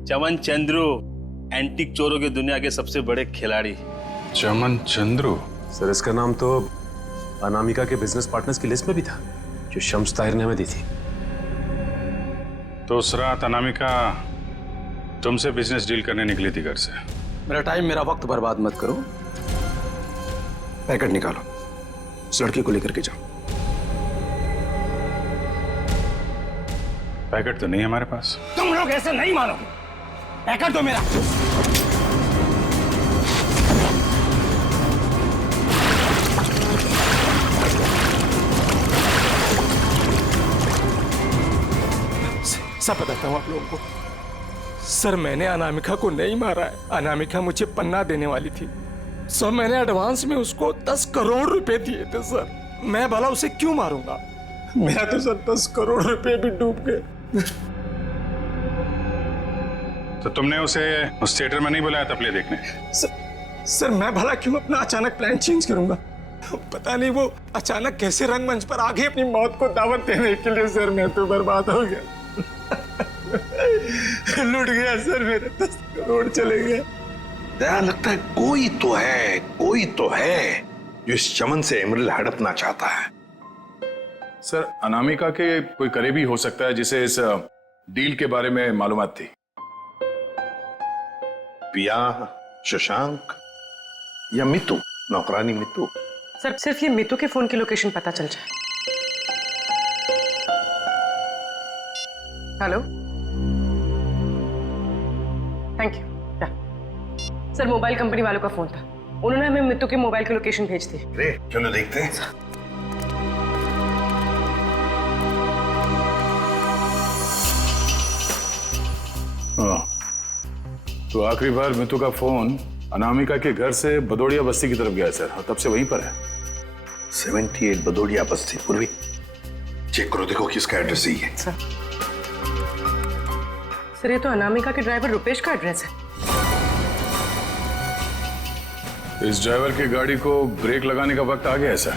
चमन चंद्रू, एंटीक चोरों की दुनिया के सबसे बड़े खिलाड़ी। चमन चंद्रू? सर इसका नाम तो अनामिका के बिजनेस पार्टनर्स की लिस्ट में भी था, जो शम्स ताहिर ने हमें दी थी। तो उस रात अनामिका तुमसे बिजनेस डील करने निकली थी घर से। मेरा टाइम, मेरा वक्त बर्बाद मत करो। पैकेट निकालो, उस लड़की को लेकर के जाओ। पैकेट तो नहीं है हमारे पास। तुम लोग ऐसे नहीं मानोगे। पैकेट दो मेरा। सब बताता हूँ आप लोगों को। सर, मैंने अनामिका को नहीं मारा है। अनामिका मुझे पन्ना देने वाली थी। सर, मैंने एडवांस में उसको 10 करोड़ रुपए दिए थे सर। मैं भला उसे क्यों मारूंगा? मेरा तो सर 10 करोड़ रुपए भी डूब गए। तो तुमने उसे उस थिएटर में नहीं बुलाया था प्ले देखने? सर मैं भला क्यों अपना अचानक प्लान चेंज करूंगा? पता नहीं वो अचानक कैसे रंगमंच पर आगे अपनी मौत को दावत देने के लिए। सर मैं तो बर्बाद हो गया। लुट गया सर, मेरे 10 करोड़ चले गए। दया, लगता है कोई तो है जो इस चमन से एमरल्ड हड़पना चाहता है। सर, अनामिका के कोई करीबी हो सकता है जिसे इस डील के बारे में मालूमात थी। पिया, शशांक या मितू, नौकरानी मितू। सर, सिर्फ ये मितू के फोन की लोकेशन पता चल जाए। Hello, thank you. Sir, mobile company वालों का फोन था, उन्होंने हमें मितू के मोबाइल की लोकेशन भेज दी। क्यों ना देखते हैं? तो आखिरी बार मितू का फोन अनामिका के घर से बदौड़िया बस्ती की तरफ गया सर, और तब से वहीं पर है। 78 बदौड़िया बस्ती। पूर्वी, चेक करो, देखो किसका एड्रेस ही है। सर, ये तो अनामिका के ड्राइवर रुपेश का एड्रेस है। इस ड्राइवर की गाड़ी को ब्रेक लगाने का वक्त आ गया है सर।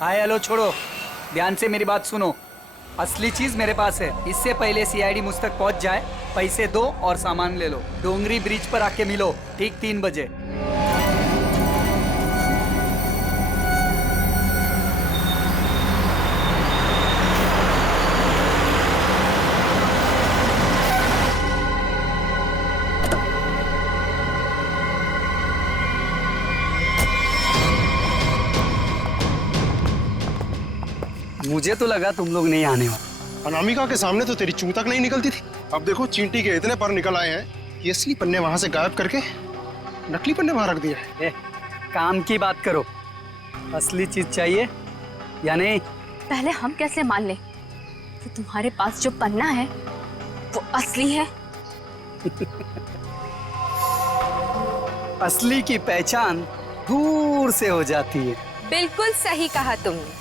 हाय हेलो छोड़ो, ध्यान से मेरी बात सुनो। असली चीज मेरे पास है। इससे पहले सीआईडी मुझ तक पहुंच जाए, पैसे दो और सामान ले लो। डोंगरी ब्रिज पर आके मिलो ठीक 3 बजे। मुझे तो लगा तुम लोग नहीं आने वाले। अनामिका के सामने तो तेरी चूं तक नहीं निकलती थी। अब देखो चींटी के इतने पर निकल आए हैं कि असली पन्ने वहां से गायब करके नकली पन्ने वहां रख दिए। काम की बात करो, असली चीज चाहिए या नहीं? पहले हम कैसे मान लें कि तुम्हारे पास जो पन्ना है वो असली है? असली की पहचान दूर से हो जाती है। बिल्कुल सही कहा तुमने,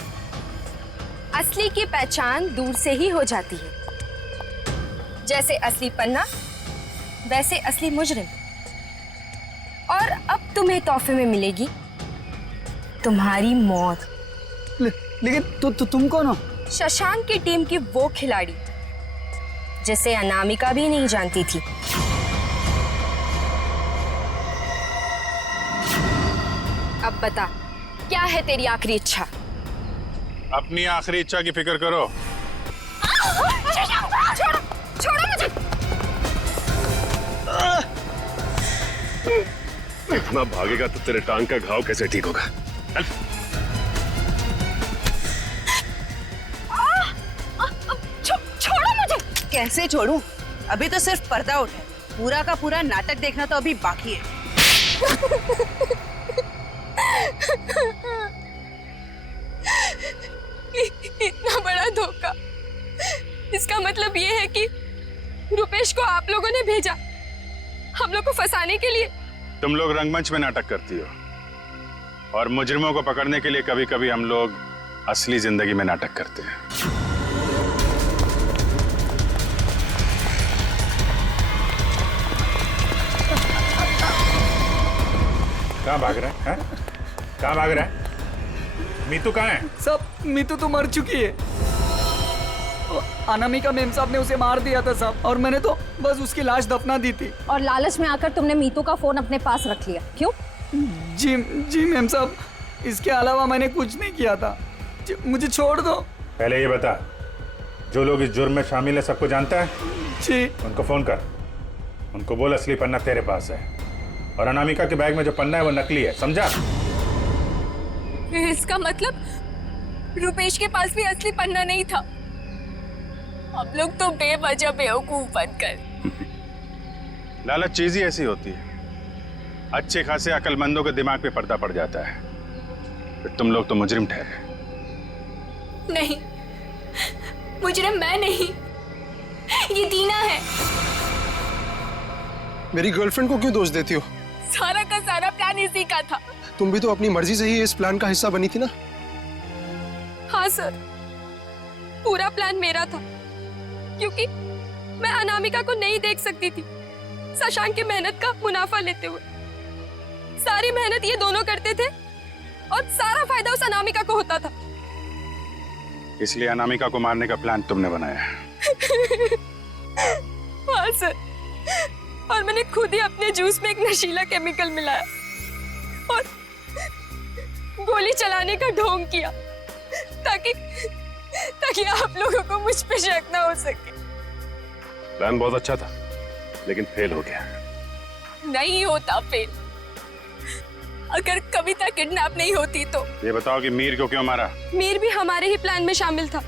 असली की पहचान दूर से ही हो जाती है। जैसे असली पन्ना वैसे असली मुजरिम। और अब तुम्हें तोहफे में मिलेगी तुम्हारी मौत। लेकिन तुम कौन हो? शशांक की टीम की वो खिलाड़ी जिसे अनामिका भी नहीं जानती थी। अब बता, क्या है तेरी आखिरी इच्छा? अपनी आखिरी इच्छा की फिक्र करो। छोड़ो मुझे। इतना भागेगा तो तेरे टांग का घाव कैसे ठीक होगा? छोड़ो मुझे। कैसे छोड़ूं? अभी तो सिर्फ पर्दा उठा है, पूरा का पूरा नाटक देखना तो अभी बाकी है। इतना बड़ा धोखा। इसका मतलब ये है कि रुपेश को आप लोगों ने भेजा हम लोग को फंसाने के लिए। तुम लोग रंगमंच में नाटक करती हो और मुजरिमों को पकड़ने के लिए कभी कभी हम लोग असली जिंदगी में नाटक करते हैं। कहाँ भाग रहा है? कहाँ भाग रहा है? मीतू कहाँ है? सब मीतू तो मर चुकी है। अनामिका मेम साहब ने उसे मार दिया था साहब, और मैंने तो बस उसकी लाश दफना दी थी। और लालच में आकर तुमने मीतू का फोन अपने पास रख लिया, क्यों? जी मेम साहब, इसके अलावा मैंने कुछ नहीं किया था। मुझे छोड़ दो। पहले ये बता, जो लोग इस जुर्म में शामिल है सबको जानता है? जी। उनको फोन कर, उनको बोल असली पन्ना तेरे पास है और अनामिका के बैग में जो पन्ना है वो नकली है, समझा? इसका मतलब रुपेश के पास भी असली पन्ना नहीं था। हम लोग तो बेवजह बेवकूफ बनकर। लालच चीज ही ऐसी होती है, अच्छे खासे अकलमंदों के दिमाग पे पर्दा पड़ जाता है, फिर तुम लोग तो मुजरिम ठहरे। नहीं, मुजरिम मैं नहीं, ये दीना है। मेरी गर्लफ्रेंड को क्यों दोष देती हो? सारा का सारा प्लान इसी का था। तुम भी तो अपनी मर्जी से ही इस प्लान का हिस्सा बनी थी ना? हाँ सर, पूरा प्लान मेरा था, क्योंकि मैं अनामिका को नहीं देख सकती थी शशांक की मेहनत का मुनाफा लेते हुए। सारी मेहनत ये दोनों करते थे और सारा फायदा उस अनामिका को होता था। इसलिए अनामिका को मारने का प्लान तुमने बनाया। हाँ सर, और मैंने खुद ही अपने जूस में एक नशीला केमिकल मिलाया और गोली चलाने का ढोंग किया ताकि आप लोगों को मुझ पे शक ना हो सके। प्लान बहुत अच्छा था, लेकिन फेल हो गया। नहीं होता फेल। अगर कविता किडनैप नहीं होती तो। ये बताओ कि मीर को क्यों मारा? मीर भी हमारे ही प्लान में शामिल था,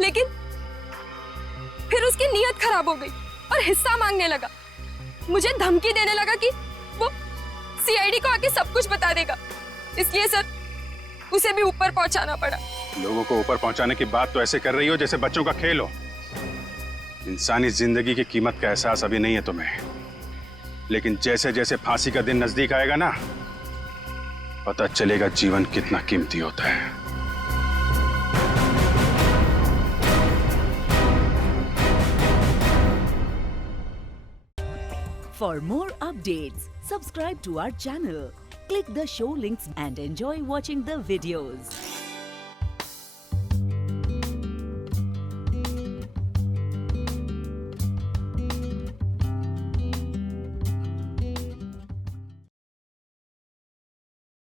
लेकिन फिर उसकी नीयत खराब हो गई और हिस्सा मांगने लगा। मुझे धमकी देने लगा कि वो सीआईडी को आके सब कुछ बता देगा। इसलिए सर, उसे भी ऊपर पहुंचाना पड़ा। लोगों को ऊपर पहुंचाने की बात तो ऐसे कर रही हो जैसे बच्चों का खेल हो। इंसानी जिंदगी की कीमत का एहसास अभी नहीं है तुम्हें, लेकिन जैसे जैसे फांसी का दिन नजदीक आएगा ना, पता चलेगा जीवन कितना कीमती होता है। For more updates, subscribe to our channel, click the show links and enjoy watching the videos.